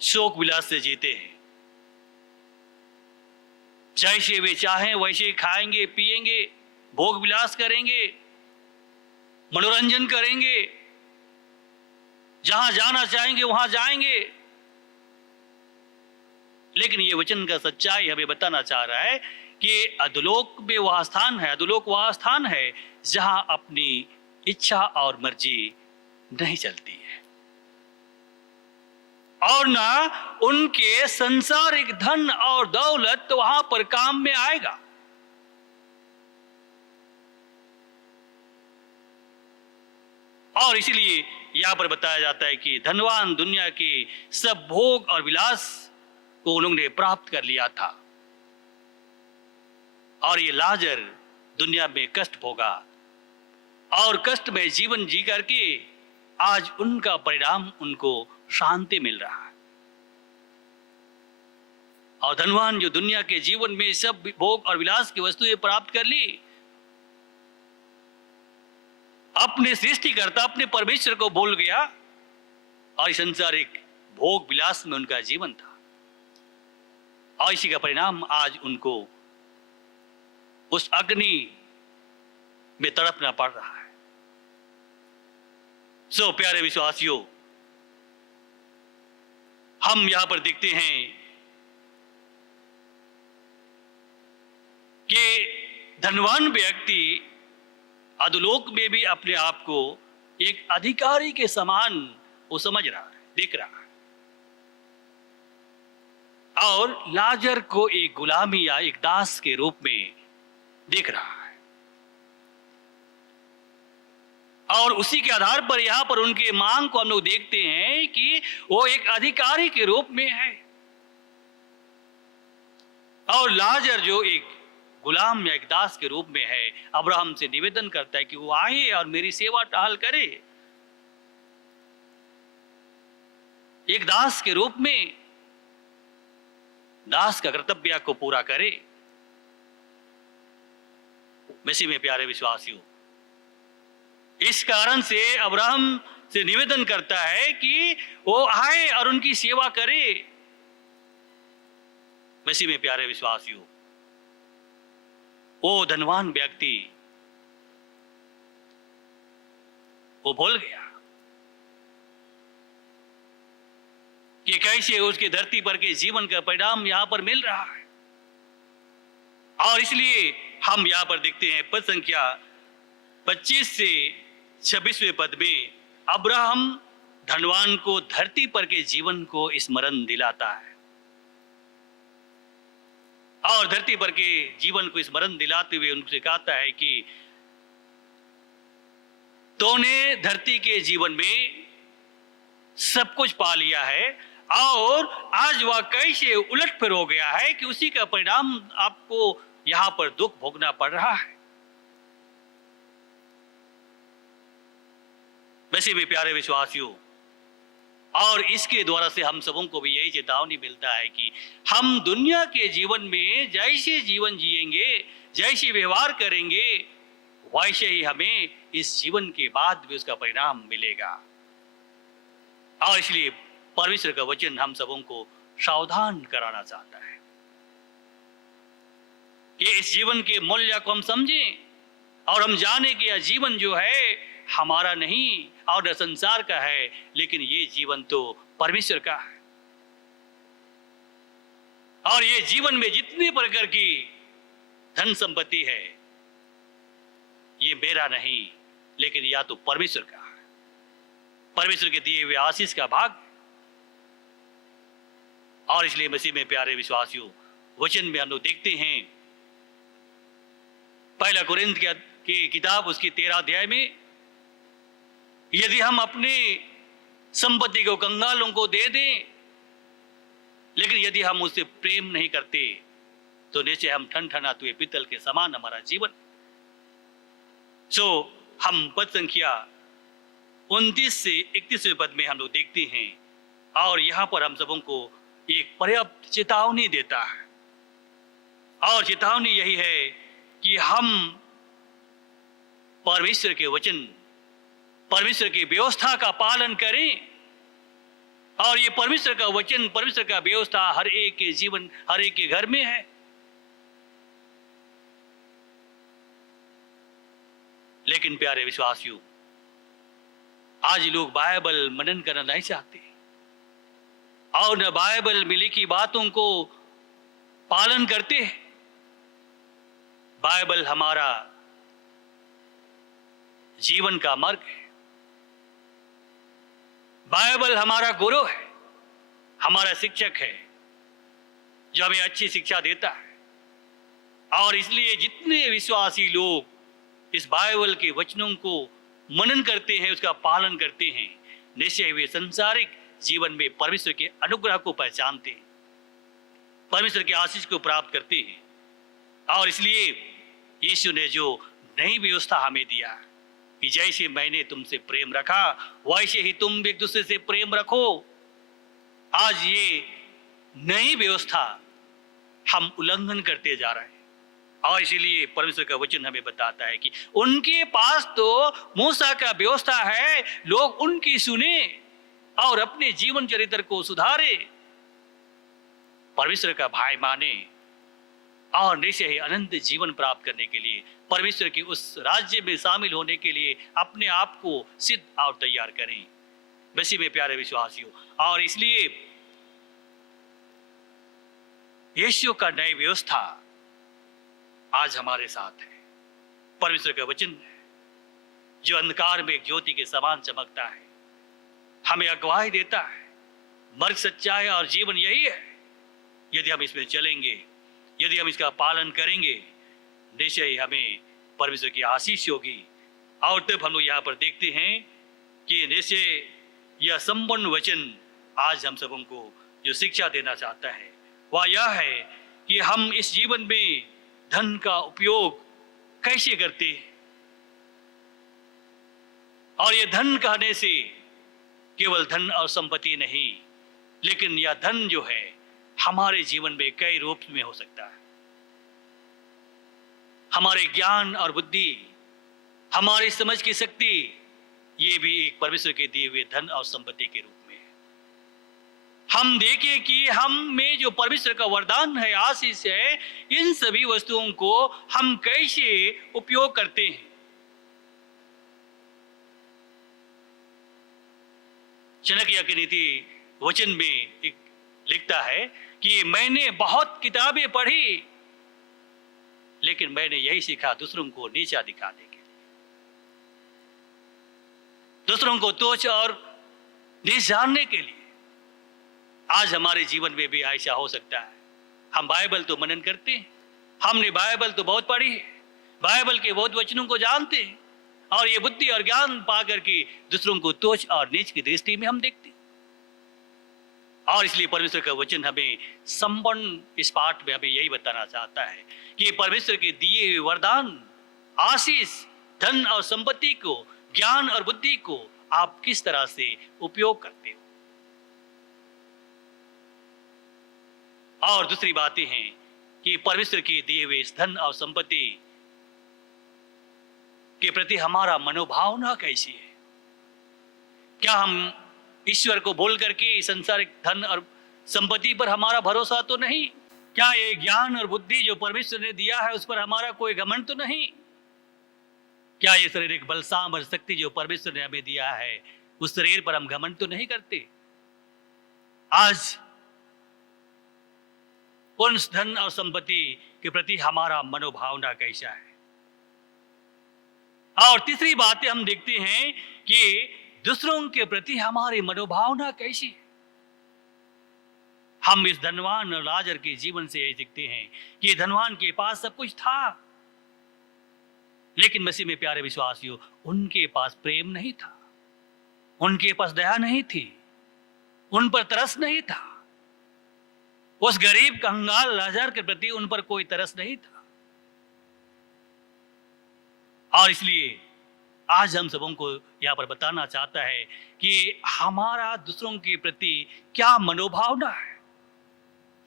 शोक विलास से जीते हैं। जैसे वे चाहें वैसे खाएंगे, पिएंगे, भोग विलास करेंगे, मनोरंजन करेंगे, जहां जाना चाहेंगे वहां जाएंगे। लेकिन ये वचन का सच्चाई हमें बताना चाह रहा है कि अधोलोक में वह स्थान है, अधोलोक वह स्थान है जहां अपनी इच्छा और मर्जी नहीं चलती है, और ना उनके संसारिक धन और दौलत वहां पर काम में आएगा। और इसलिए यहां पर बताया जाता है कि धनवान दुनिया के सब भोग और विलास को उन्होंने प्राप्त कर लिया था, और ये लाजर दुनिया में कष्ट भोगा और कष्ट में जीवन जी करके आज उनका परिणाम उनको शांति मिल रहा है। और धनवान जो दुनिया के जीवन में सब भोग और विलास की वस्तुएं प्राप्त कर ली, अपने सृष्टिकर्ता, अपने परमेश्वर को भूल गया, और संसारिक भोग विलास में उनका जीवन था। और इसी का परिणाम आज उनको उस अग्नि में तड़पना पड़ रहा है। सो प्यारे विश्वासियों, हम यहां पर देखते हैं कि धनवान व्यक्ति अधोलोक में भी अपने आप को एक अधिकारी के समान वो समझ रहा है, देख रहा है, और लाजर को एक गुलामी या एक दास के रूप में देख रहा है। और उसी के आधार पर यहां पर उनके मांग को हम लोग देखते हैं कि वो एक अधिकारी के रूप में है, और लाजर जो एक गुलाम या एक दास के रूप में है, अब्राहम से निवेदन करता है कि वो आए और मेरी सेवा टहल करे। एक दास के रूप में दास का कर्तव्य को पूरा करे। मसीह में प्यारे विश्वासियों, इस कारण से अब्राहम से निवेदन करता है कि वो आए और उनकी सेवा करे। मसीह में प्यारे विश्वासियों, वो धनवान व्यक्ति वो भूल गया कि कैसे उसके धरती पर के जीवन का परिणाम यहां पर मिल रहा है। और इसलिए हम यहां पर देखते हैं पद संख्या 25 से 26वें पद में अब्राहम धनवान को धरती पर के जीवन को स्मरण दिलाता है और धरती पर के जीवन को स्मरण दिलाते हुए उनसे कहता है कि तूने धरती के जीवन में सब कुछ पा लिया है और आज वह कैसे उलट फिर हो गया है कि उसी का परिणाम आपको यहां पर दुख भोगना पड़ रहा है। वैसे भी प्यारे विश्वासियों, और इसके द्वारा से हम सबों को भी यही चेतावनी मिलता है कि हम दुनिया के जीवन में जैसे जीवन जिएंगे, जैसे व्यवहार करेंगे, वैसे ही हमें इस जीवन के बाद भी उसका परिणाम मिलेगा। और इसलिए परमेश्वर का वचन हम सबों को सावधान कराना चाहता है कि इस जीवन के मूल्य को हम समझें और हम जाने कि यह जीवन जो है हमारा नहीं और न संसार का है, लेकिन ये जीवन तो परमेश्वर का है। और ये जीवन में जितने प्रकार की धन संपत्ति है ये मेरा नहीं, लेकिन या तो परमेश्वर का है, परमेश्वर के दिए हुए आशीष का भाग। और इसलिए मसीह में प्यारे विश्वासियों, वचन में हम लोग देखते हैं पहला कुरिन्थ की किताब उसकी 13 अध्याय में, यदि हम अपने संपत्ति को कंगालों को दे दें, लेकिन यदि हम उससे प्रेम नहीं करते तो निश्चय हम ठनठनाते हुए पीतल के समान हमारा जीवन। हम पद संख्या 29 से 31वें पद में हम लोग देखते हैं और यहां पर हम सबों को एक पर्याप्त चेतावनी देता है। और चेतावनी यही है कि हम परमेश्वर के वचन, परमेश्वर की व्यवस्था का पालन करें। और ये परमेश्वर का वचन, परमेश्वर का व्यवस्था हर एक के जीवन, हर एक के घर में है। लेकिन प्यारे विश्वासियों, आज लोग बाइबल मनन करना नहीं चाहते और न बाइबल में लिखी बातों को पालन करते हैं। बाइबल हमारा जीवन का मार्ग है, बाइबल हमारा गुरु है, हमारा शिक्षक है जो हमें अच्छी शिक्षा देता है। और इसलिए जितने विश्वासी लोग इस बाइबल के वचनों को मनन करते हैं, उसका पालन करते हैं, निश्चय वे संसारिक जीवन में परमेश्वर के अनुग्रह को पहचानते हैं, परमेश्वर के आशीष को प्राप्त करते हैं। और इसलिए यीशु ने जो नई व्यवस्था हमें दिया कि जैसे मैंने तुमसे प्रेम रखा वैसे ही तुम भी एक दूसरे से प्रेम रखो, आज ये नई व्यवस्था हम उल्लंघन करते जा रहे हैं। और इसीलिए परमेश्वर का वचन हमें बताता है कि उनके पास तो मूसा का व्यवस्था है, लोग उनकी सुने और अपने जीवन चरित्र को सुधारे, परमेश्वर का भाई माने और निश्चय ही अनंत जीवन प्राप्त करने के लिए, परमेश्वर के उस राज्य में शामिल होने के लिए अपने आप को सिद्ध और तैयार करें। मसीह में प्यारे विश्वासियों, और इसलिए यीशु का नई व्यवस्था आज हमारे साथ है। परमेश्वर का वचन जो अंधकार में एक ज्योति के समान चमकता है, हमें अगुवाई देता है। मार्ग, सच्चाई और जीवन यही है। यदि हम इसमें चलेंगे, यदि हम इसका पालन करेंगे, निश्चय ही हमें परमेश्वर की आशीष होगी। और तब हम लोग यहाँ पर देखते हैं कि निश्चय यह संपूर्ण वचन आज हम सबों को जो शिक्षा देना चाहता है वह यह है कि हम इस जीवन में धन का उपयोग कैसे करते हैं। और यह धन कहने से केवल धन और संपत्ति नहीं, लेकिन यह धन जो है हमारे जीवन में कई रूप में हो सकता है। हमारे ज्ञान और बुद्धि, हमारी समझ की शक्ति, ये भी एक परमेश्वर के दिए हुए धन और संपत्ति के रूप में है। हम देखें कि हम में जो परमेश्वर का वरदान है, आशीष है, इन सभी वस्तुओं को हम कैसे उपयोग करते हैं। चाणक्य की नीति वचन में एक लिखता है कि मैंने बहुत किताबें पढ़ी, लेकिन मैंने यही सीखा दूसरों को नीचा दिखाने के लिए, दूसरों को तुच्छ और नीच जानने के लिए। आज हमारे जीवन में भी ऐसा हो सकता है। हम बाइबल तो मनन करते हैं, हमने बाइबल तो बहुत पढ़ी है, बाइबल के बहुत वचनों को जानते हैं, और ये बुद्धि और ज्ञान पाकर के दूसरों को तुच्छ और नीच की दृष्टि में हम देखते हैं। और इसलिए परमेश्वर का वचन हमें संपूर्ण इस पाठ में हमें यही बताना चाहता है कि परमेश्वर के दिए हुए वरदान, आशीष, धन और संपत्ति को, ज्ञान और बुद्धि को आप किस तरह से उपयोग करते हो। और दूसरी बातें हैं कि परमेश्वर के दिए हुए इस धन और संपत्ति के प्रति हमारा मनोभावना कैसी है। क्या हम ईश्वर को भूल करके संसारिक धन और संपत्ति पर हमारा भरोसा तो नहीं? क्या ये ज्ञान और बुद्धि जो परमेश्वर ने दिया है उस पर हमारा कोई घमंड तो नहीं? क्या ये शारीरिक बल, साम और शक्ति जो परमेश्वर ने हमें दिया है, उस शरीर पर हम घमंड तो नहीं करते? आज उस धन और संपत्ति के प्रति हमारा मनोभावना कैसा है? और तीसरी बात हम देखते हैं कि दूसरों के प्रति हमारी मनोभावना कैसी है। हम इस धनवान और लाजर के जीवन से यही सीखते हैं कि धनवान के पास सब कुछ था, लेकिन मसीह में प्यारे विश्वासियों, उनके पास प्रेम नहीं था, उनके पास दया नहीं थी, उन पर तरस नहीं था। उस गरीब कंगाल लाजर के प्रति उन पर कोई तरस नहीं था। और इसलिए आज हम सबों को यहां पर बताना चाहता है कि हमारा दूसरों के प्रति क्या मनोभावना है,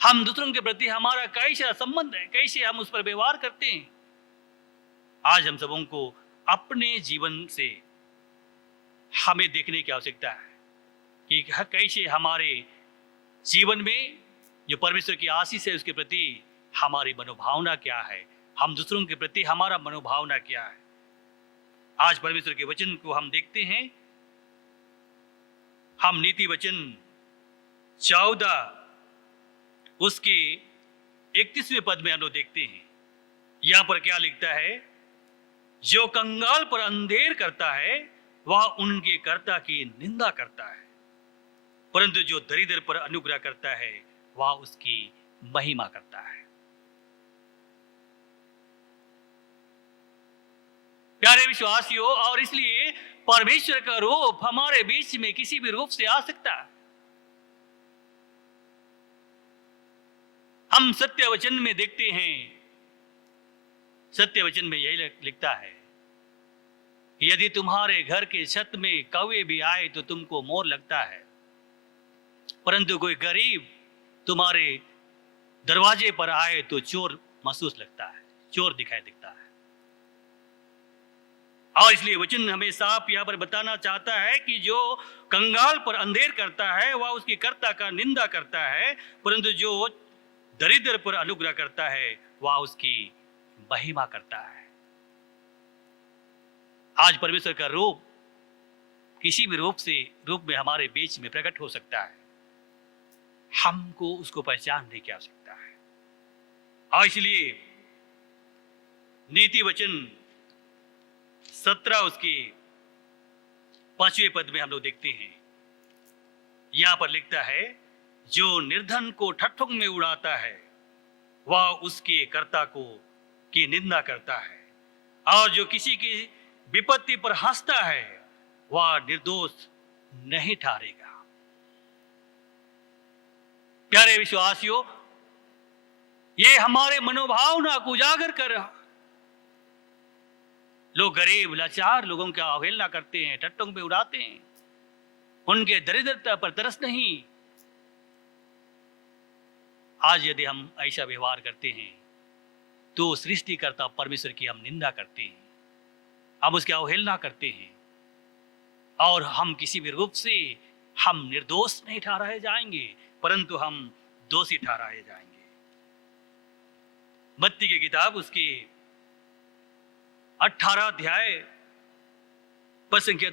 हम दूसरों के प्रति हमारा कैसा संबंध है, कैसे हम उस पर व्यवहार करते हैं। आज हम सबों को अपने जीवन से हमें देखने की आवश्यकता है कि कैसे हमारे जीवन में जो परमेश्वर की आशीष है उसके प्रति हमारी मनोभावना क्या है, हम दूसरों के प्रति हमारा मनोभावना क्या है। आज परमेश्वर के वचन को हम देखते हैं। हम नीति वचन 14 उसके 31वें पद में हम लोग देखते हैं। यहां पर क्या लिखता है? जो कंगाल पर अंधेर करता है वह उनके कर्ता की निंदा करता है, परंतु जो दरिद्र पर अनुग्रह करता है वह उसकी महिमा करता है। प्यारे विश्वासियों, और इसलिए परमेश्वर का रूप हमारे बीच में किसी भी रूप से आ सकता है। हम सत्य वचन में देखते हैं, सत्य वचन में यही लिखता है, यदि तुम्हारे घर के छत में कौवे भी आए तो तुमको मोर लगता है, परंतु कोई गरीब तुम्हारे दरवाजे पर आए तो चोर महसूस लगता है, चोर दिखाई दिखता है। और इसलिए वचन हमें साफ यहां पर बताना चाहता है कि जो कंगाल पर अंधेर करता है वह उसकी कर्ता का निंदा करता है, परंतु जो दरिद्र पर अनुग्रह करता है वह उसकी महिमा करता है। आज परमेश्वर का रूप किसी भी रूप में हमारे बीच में प्रकट हो सकता है, हमको उसको पहचानने की आवश्यकता है। और इसलिए नीति वचन 17 उसके 5वें पद में हम लोग देखते हैं, यहां पर लिखता है, जो निर्धन को ठट्ठों में उड़ाता है वह उसके कर्ता को की निंदा करता है, और जो किसी की विपत्ति पर हंसता है वह निर्दोष नहीं ठहरेगा। प्यारे विश्वासियों, ये हमारे मनोभावना को उजागर कर रहा। लोग गरीब लाचार लोगों की अवहेलना करते हैं, ठट्ठों में उड़ाते हैं, उनके दरिद्रता पर तरस नहीं। आज यदि हम ऐसा व्यवहार करते हैं तो सृष्टिकर्ता परमेश्वर की हम निंदा करते हैं, हम उसकी अवहेलना करते हैं, और हम किसी भी रूप से हम निर्दोष नहीं ठहराए जाएंगे, परंतु हम दोषी ठहराए जाएंगे। मत्ती की किताब उसकी 18 अध्याय पद संख्या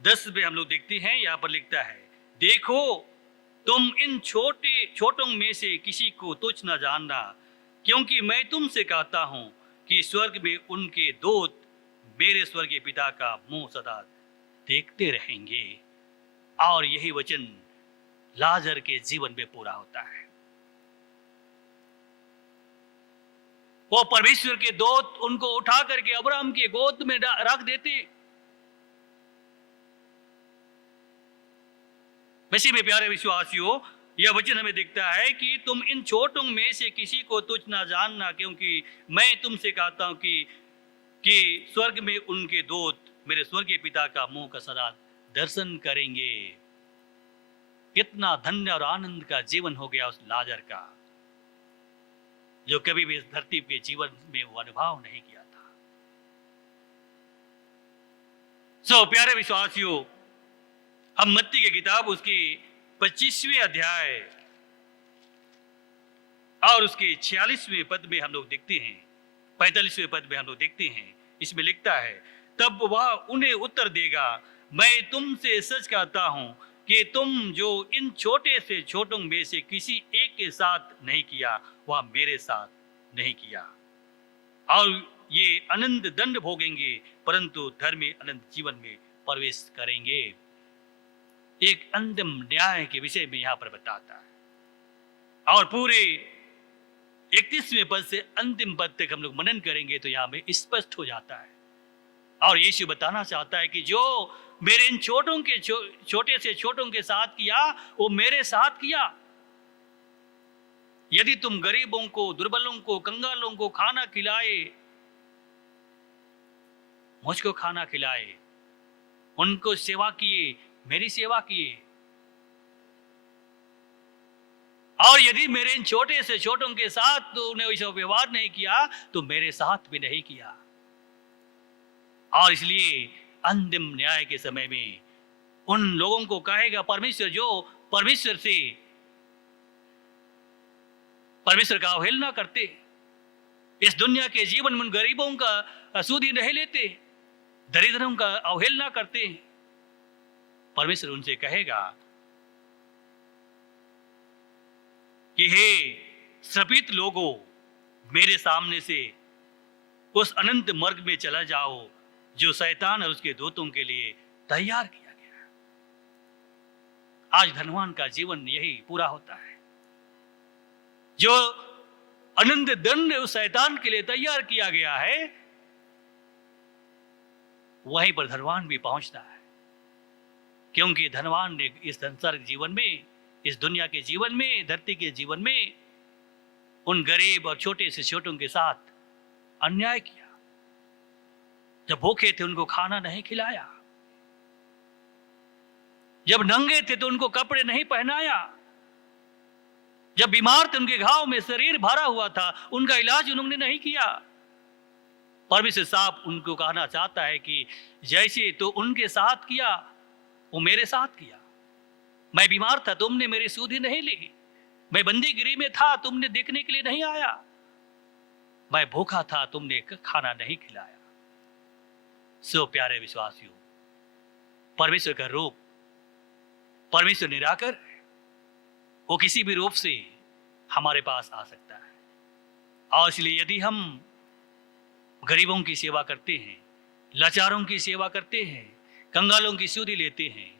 10 में हम लोग देखते हैं, यहां पर लिखता है, देखो तुम इन छोटों में से किसी को तुच्छ न जानना, क्योंकि मैं तुमसे कहता हूं कि स्वर्ग में उनके दूत मेरे स्वर्गीय पिता का मुंह सदा देखते रहेंगे। और यही वचन लाजर के जीवन में पूरा होता है। वो परमेश्वर के दूत उनको उठा करके अब्राहम के गोद में रख देते। मसीह में प्यारे विश्वासियों, यह वचन हमें दिखता है कि तुम इन छोटों में से किसी को तुच्छ ना जानना, क्योंकि मैं तुमसे कहता हूं कि स्वर्ग में उनके दूत मेरे स्वर्गीय पिता का मुंह का सदा दर्शन करेंगे। कितना धन्य और आनंद का जीवन हो गया उस लाजर का, जो कभी भी इस धरती के जीवन में वो अनुभव नहीं किया था। सो प्यारे विश्वासियों, हम मत्ती की किताब उसकी 25वें अध्याय और उसके 46वें पद में हम लोग देखते हैं, 45वें पद में हम लोग देखते हैं, इसमें लिखता है, तब वह उन्हें उत्तर देगा, मैं तुमसे सच कहता हूं कि तुम जो इन छोटे से छोटों में से किसी एक के साथ नहीं किया, वह मेरे साथ नहीं किया। और ये अनंत दंड भोगेंगे, परंतु धर्मी अनंत जीवन में प्रवेश करेंगे। एक अंतिम न्याय के विषय में यहां पर बताता है। और पूरे 31वें पद से अंतिम पद तक हम लोग मनन करेंगे तो यहां में स्पष्ट हो जाता है। और यीशु बताना चाहता है कि जो मेरे इन छोटे से छोटों के साथ किया, वो मेरे साथ किया। यदि तुम गरीबों को, दुर्बलों को, कंगालों को खाना खिलाए, मुझको खाना खिलाए, उनको सेवा किए, मेरी सेवा किए, और यदि मेरे इन छोटे से छोटों के साथ तूने वैसा व्यवहार नहीं किया, तो मेरे साथ भी नहीं किया। और इसलिए अंतिम न्याय के समय में उन लोगों को कहेगा परमेश्वर, जो परमेश्वर का अवहेलना करते, इस दुनिया के जीवन में गरीबों का सुधि नहीं लेते, दरिद्रों का अवहेलना करते, परमेश्वर उनसे कहेगा कि हे श्रापित लोगों, मेरे सामने से उस अनंत मार्ग में चला जाओ जो शैतान और उसके दूतों के लिए तैयार किया गया है। आज धनवान का जीवन यही पूरा होता है, जो अनंत दंड उस शैतान के लिए तैयार किया गया है, वहीं पर धनवान भी पहुंचता है। क्योंकि धनवान ने इस संसार के जीवन में, इस दुनिया के जीवन में, धरती के जीवन में उन गरीब और छोटे से छोटों के साथ अन्याय किया। जब भूखे थे उनको खाना नहीं खिलाया, जब नंगे थे तो उनको कपड़े नहीं पहनाया, जब बीमार थे उनके घाव में शरीर भरा हुआ था, उनका इलाज उन्होंने नहीं किया। परमेश्वर साहब उनको कहना चाहता है कि जैसे तो उनके साथ किया, वो मेरे साथ किया। मैं बीमार था, तुमने मेरी सुधि नहीं ली। मैं बंदीगिरी में था, तुमने देखने के लिए नहीं आया। मैं भूखा था, तुमने खाना नहीं खिलाया। सो प्यारे विश्वासियों, परमेश्वर का रूप, परमेश्वर निराकर, वो किसी भी रूप से हमारे पास आ सकता है। और इसलिए यदि हम गरीबों की सेवा करते हैं, लाचारों की सेवा करते हैं, कंगालों की सुधि लेते हैं,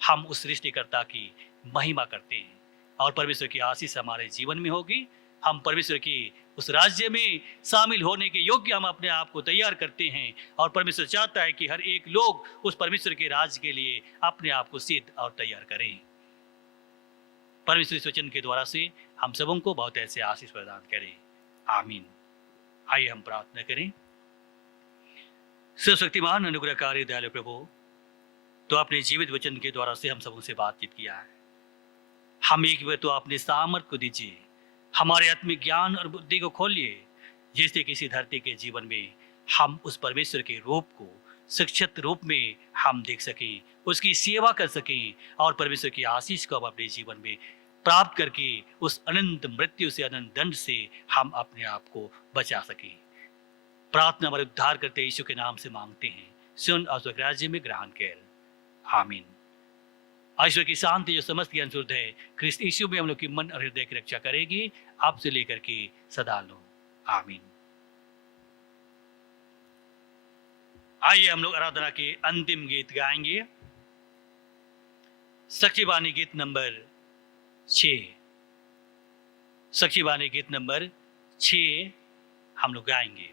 हम उस सृष्टिकर्ता की महिमा करते हैं और परमेश्वर की आशीष हमारे जीवन में होगी। हम परमेश्वर की उस राज्य में शामिल होने के योग्य हम अपने आप को तैयार करते हैं। और परमेश्वर चाहता है कि हर एक लोग उस परमेश्वर के राज्य के लिए अपने आप को सिद्ध और तैयार करें। परमेश्वर इस वचन के द्वारा से हम सबों को बहुत ऐसे आशीष प्रदान करें। आमीन। आइए हम प्रार्थना करें। सर्वशक्तिमान अनुग्रहकारी दयालु प्रभु, तो अपने जीवित वचन के द्वारा से हम सबों से बातचीत किया है। हम एक बार तो अपने सामर्थ को दीजिए, हमारे आत्मिक ज्ञान और बुद्धि को खोलिए, जिससे किसी धरती के जीवन में हम उस परमेश्वर के रूप को सक्षत रूप में हम देख सकें, उसकी सेवा कर सकें और परमेश्वर की आशीष को हम अपने जीवन में प्राप्त करके उस अनंत मृत्यु से, अनंत दंड से हम अपने आप को बचा सकें। प्रार्थना हमारे उद्धार करते यीशु के नाम से मांगते हैं, सुन और स्वर्ग राज्य में ग्रहण कर। आमीन। ईश्वर की शांति जो समस्त ज्ञान शुद्ध है, क्रिस्त यीशु में हम लोग की मन और हृदय की रक्षा करेगी, अब से लेकर के सदा लो। आमीन। आइए हम लोग आराधना के अंतिम गीत गाएंगे, साक्षीवाणी गीत नंबर 6। साक्षीवाणी गीत नंबर 6 हम लोग गाएंगे।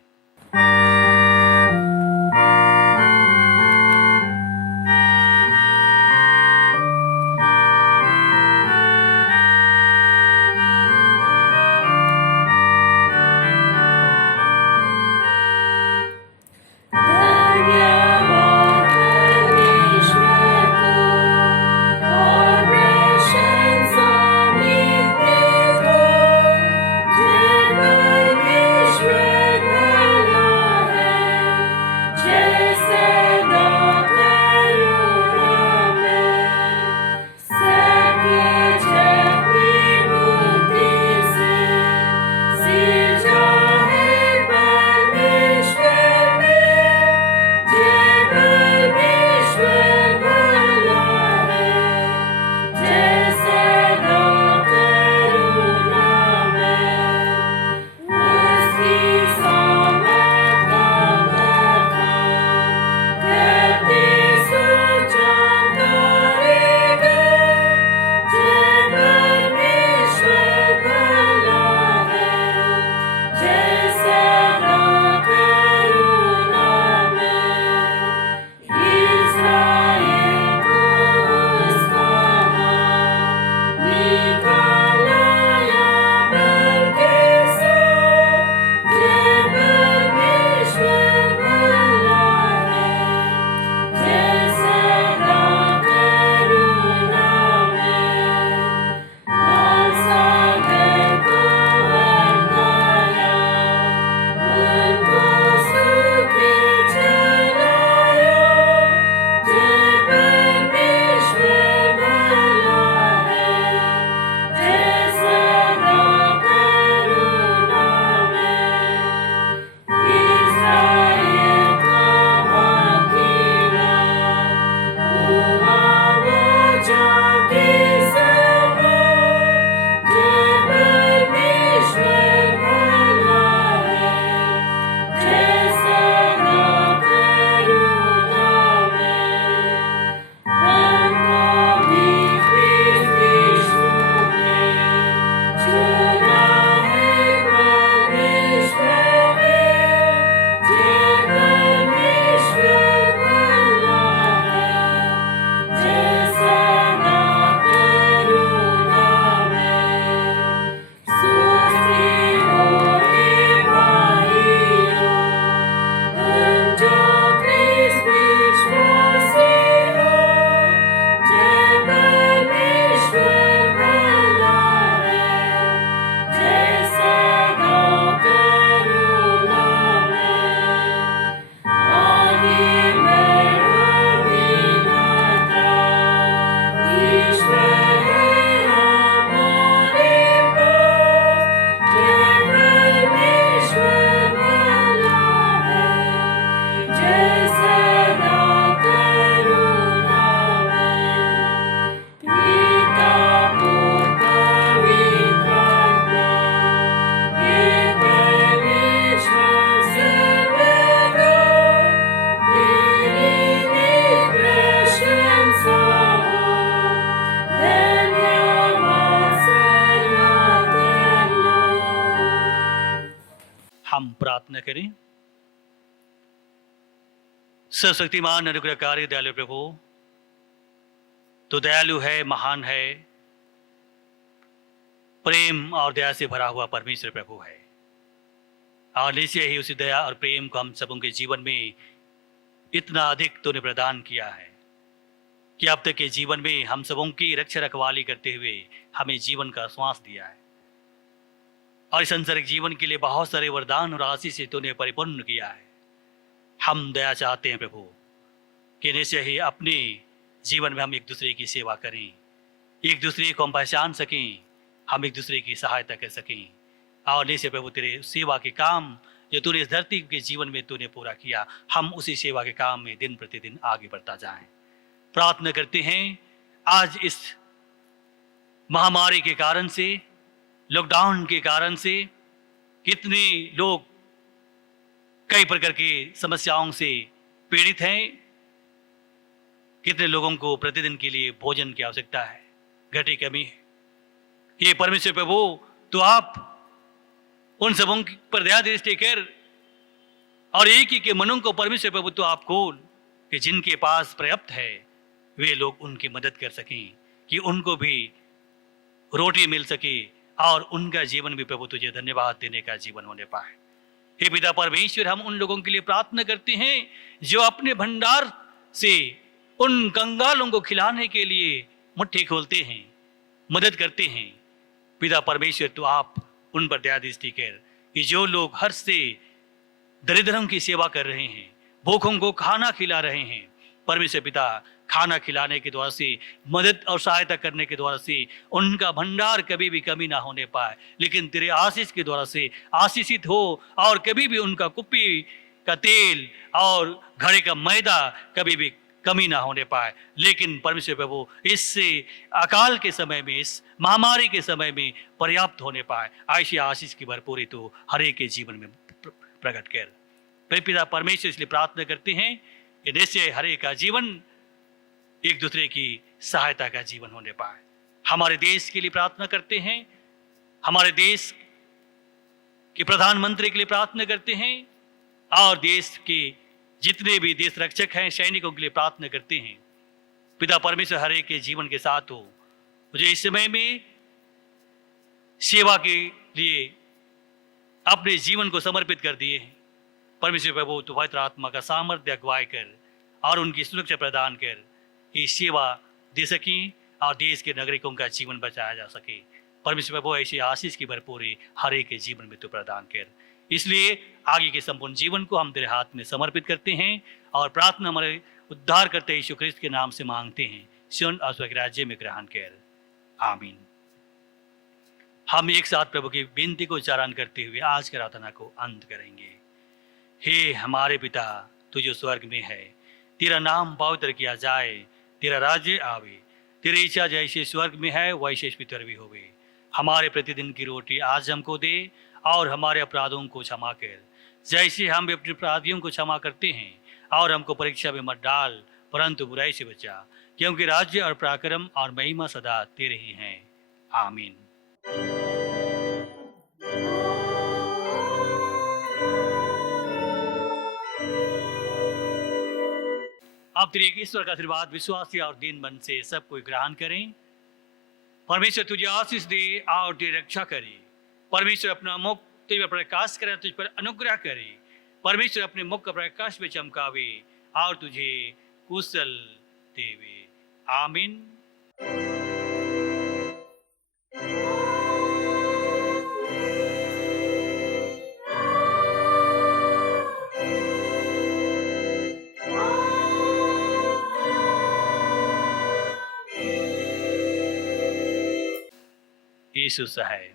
हम प्रार्थना करें। सर्वशक्तिमान अनुग्रहकारी दयालु प्रभु, तो दयालु है, महान है, प्रेम और दया से भरा हुआ परमेश्वर प्रभु है। और निश्चय ही उसी दया और प्रेम को हम सबों के जीवन में इतना अधिक तूने प्रदान किया है कि अब तक के जीवन में हम सबों की रक्षा रखवाली करते हुए हमें जीवन का श्वास दिया है। और इस संसारिक जीवन के लिए बहुत सारे वरदान और आशीष से तूने परिपूर्ण किया है। हम दया चाहते हैं प्रभु कि निश्चय ही अपने जीवन में हम एक दूसरे की सेवा करें, एक दूसरे को हम पहचान सकें, हम एक दूसरे की सहायता कर सकें। और निश्चय प्रभु तेरे सेवा के काम जो तूने इस धरती के जीवन में तूने पूरा किया, हम उसी सेवा के काम में दिन प्रतिदिन आगे बढ़ता जाएं। प्रार्थना करते हैं आज इस महामारी के कारण से, लॉकडाउन के कारण से कितने लोग कई प्रकार की समस्याओं से पीड़ित हैं, कितने लोगों को प्रतिदिन के लिए भोजन की आवश्यकता है, घटी कमी है। ये परमेश्वर प्रभु तो आप उन सबों पर दया दृष्टि कर और एक के मनों को परमेश्वर प्रभु तो आप खोल कि जिनके पास पर्याप्त है वे लोग उनकी मदद कर सकें, कि उनको भी रोटी मिल सके और उनका जीवन भी प्रभु तुझे धन्यवाद देने का जीवन होने पाए। हे पिता परमेश्वर, हम उन लोगों के लिए प्रार्थना करते हैं जो अपने भंडार से उन कंगालों को खिलाने के लिए मुट्ठी खोलते हैं, मदद करते हैं। पिता परमेश्वर तो आप उन पर दया दृष्टि कर कि जो लोग हर से दरिद्रों की सेवा कर रहे हैं, भूखों को खाना खिला रहे हैं, परमेश्वर पिता खाना खिलाने के द्वारा से, मदद और सहायता करने के द्वारा से उनका भंडार कभी भी कमी ना होने पाए, लेकिन तेरे आशीष के द्वारा से आशीषित हो और कभी भी उनका कुप्पी का तेल और घड़े का मैदा कभी भी कमी ना होने पाए। लेकिन परमेश्वर प्रभु इससे अकाल के समय में, इस महामारी के समय में पर्याप्त होने पाए। ऐसी आशीष की भरपूरी तो हर एक के जीवन में प्रकट कर। पिता परमेश्वर इसलिए प्रार्थना करते हैं कि निश्चय हर एक का जीवन एक दूसरे की सहायता का जीवन होने पाए। हमारे देश के लिए प्रार्थना करते हैं, हमारे देश के प्रधानमंत्री के लिए प्रार्थना करते हैं और देश के जितने भी देश रक्षक हैं, सैनिकों के लिए प्रार्थना करते हैं। पिता परमेश्वर हर एक के जीवन के साथ हो। मुझे इस समय में सेवा के लिए अपने जीवन को समर्पित कर दिए हैं। परमेश्वर प्रभु तो पवित्र आत्मा का सामर्थ्य अगुवाई कर और उनकी सुरक्षा प्रदान कर ये सेवा दे सकें और देश के नागरिकों का जीवन बचाया जा सके। परमेश्वर प्रभु ऐसी आशीष की भरपूरी हर एक के जीवन में तो प्रदान कर। इसलिए आगे के संपूर्ण जीवन को हम तेरे हाथ में समर्पित करते हैं और प्रार्थना हमारे उद्धार करते यीशु ख्रिस्त के नाम से मांगते हैं। सुन और स्वर्ग राज्य में ग्रहण कर, आमीन। हम एक साथ प्रभु की विनती को उच्चारण करते हुए आज की प्रार्थना को अंत करेंगे। हे हमारे पिता तू जो स्वर्ग में है, तेरा नाम पवित्र किया जाए, तेरा राज्य आवे, तेरी इच्छा जैसे स्वर्ग में है वैसे इस पृथ्वी भी होवे। हमारे प्रतिदिन की रोटी आज हमको दे और हमारे अपराधों को क्षमा कर जैसे हम अपने अपराधियों को क्षमा करते हैं, और हमको परीक्षा में मत डाल परंतु बुराई से बचा, क्योंकि राज्य और पराक्रम और महिमा सदा तेरे ही हैं, आमीन। अब तेरे ईश्वर का आशीर्वाद विश्वासी और दीन मन से सब कोई ग्रहण करें। परमेश्वर तुझे आशीष दे और तेरी रक्षा करे। परमेश्वर अपना मुख तुझ पर प्रकाश करे, तुझ पर अनुग्रह करे। परमेश्वर अपने मुख का प्रकाश में चमकावे और तुझे कुशल देवे, आमीन। यीशु सहाय।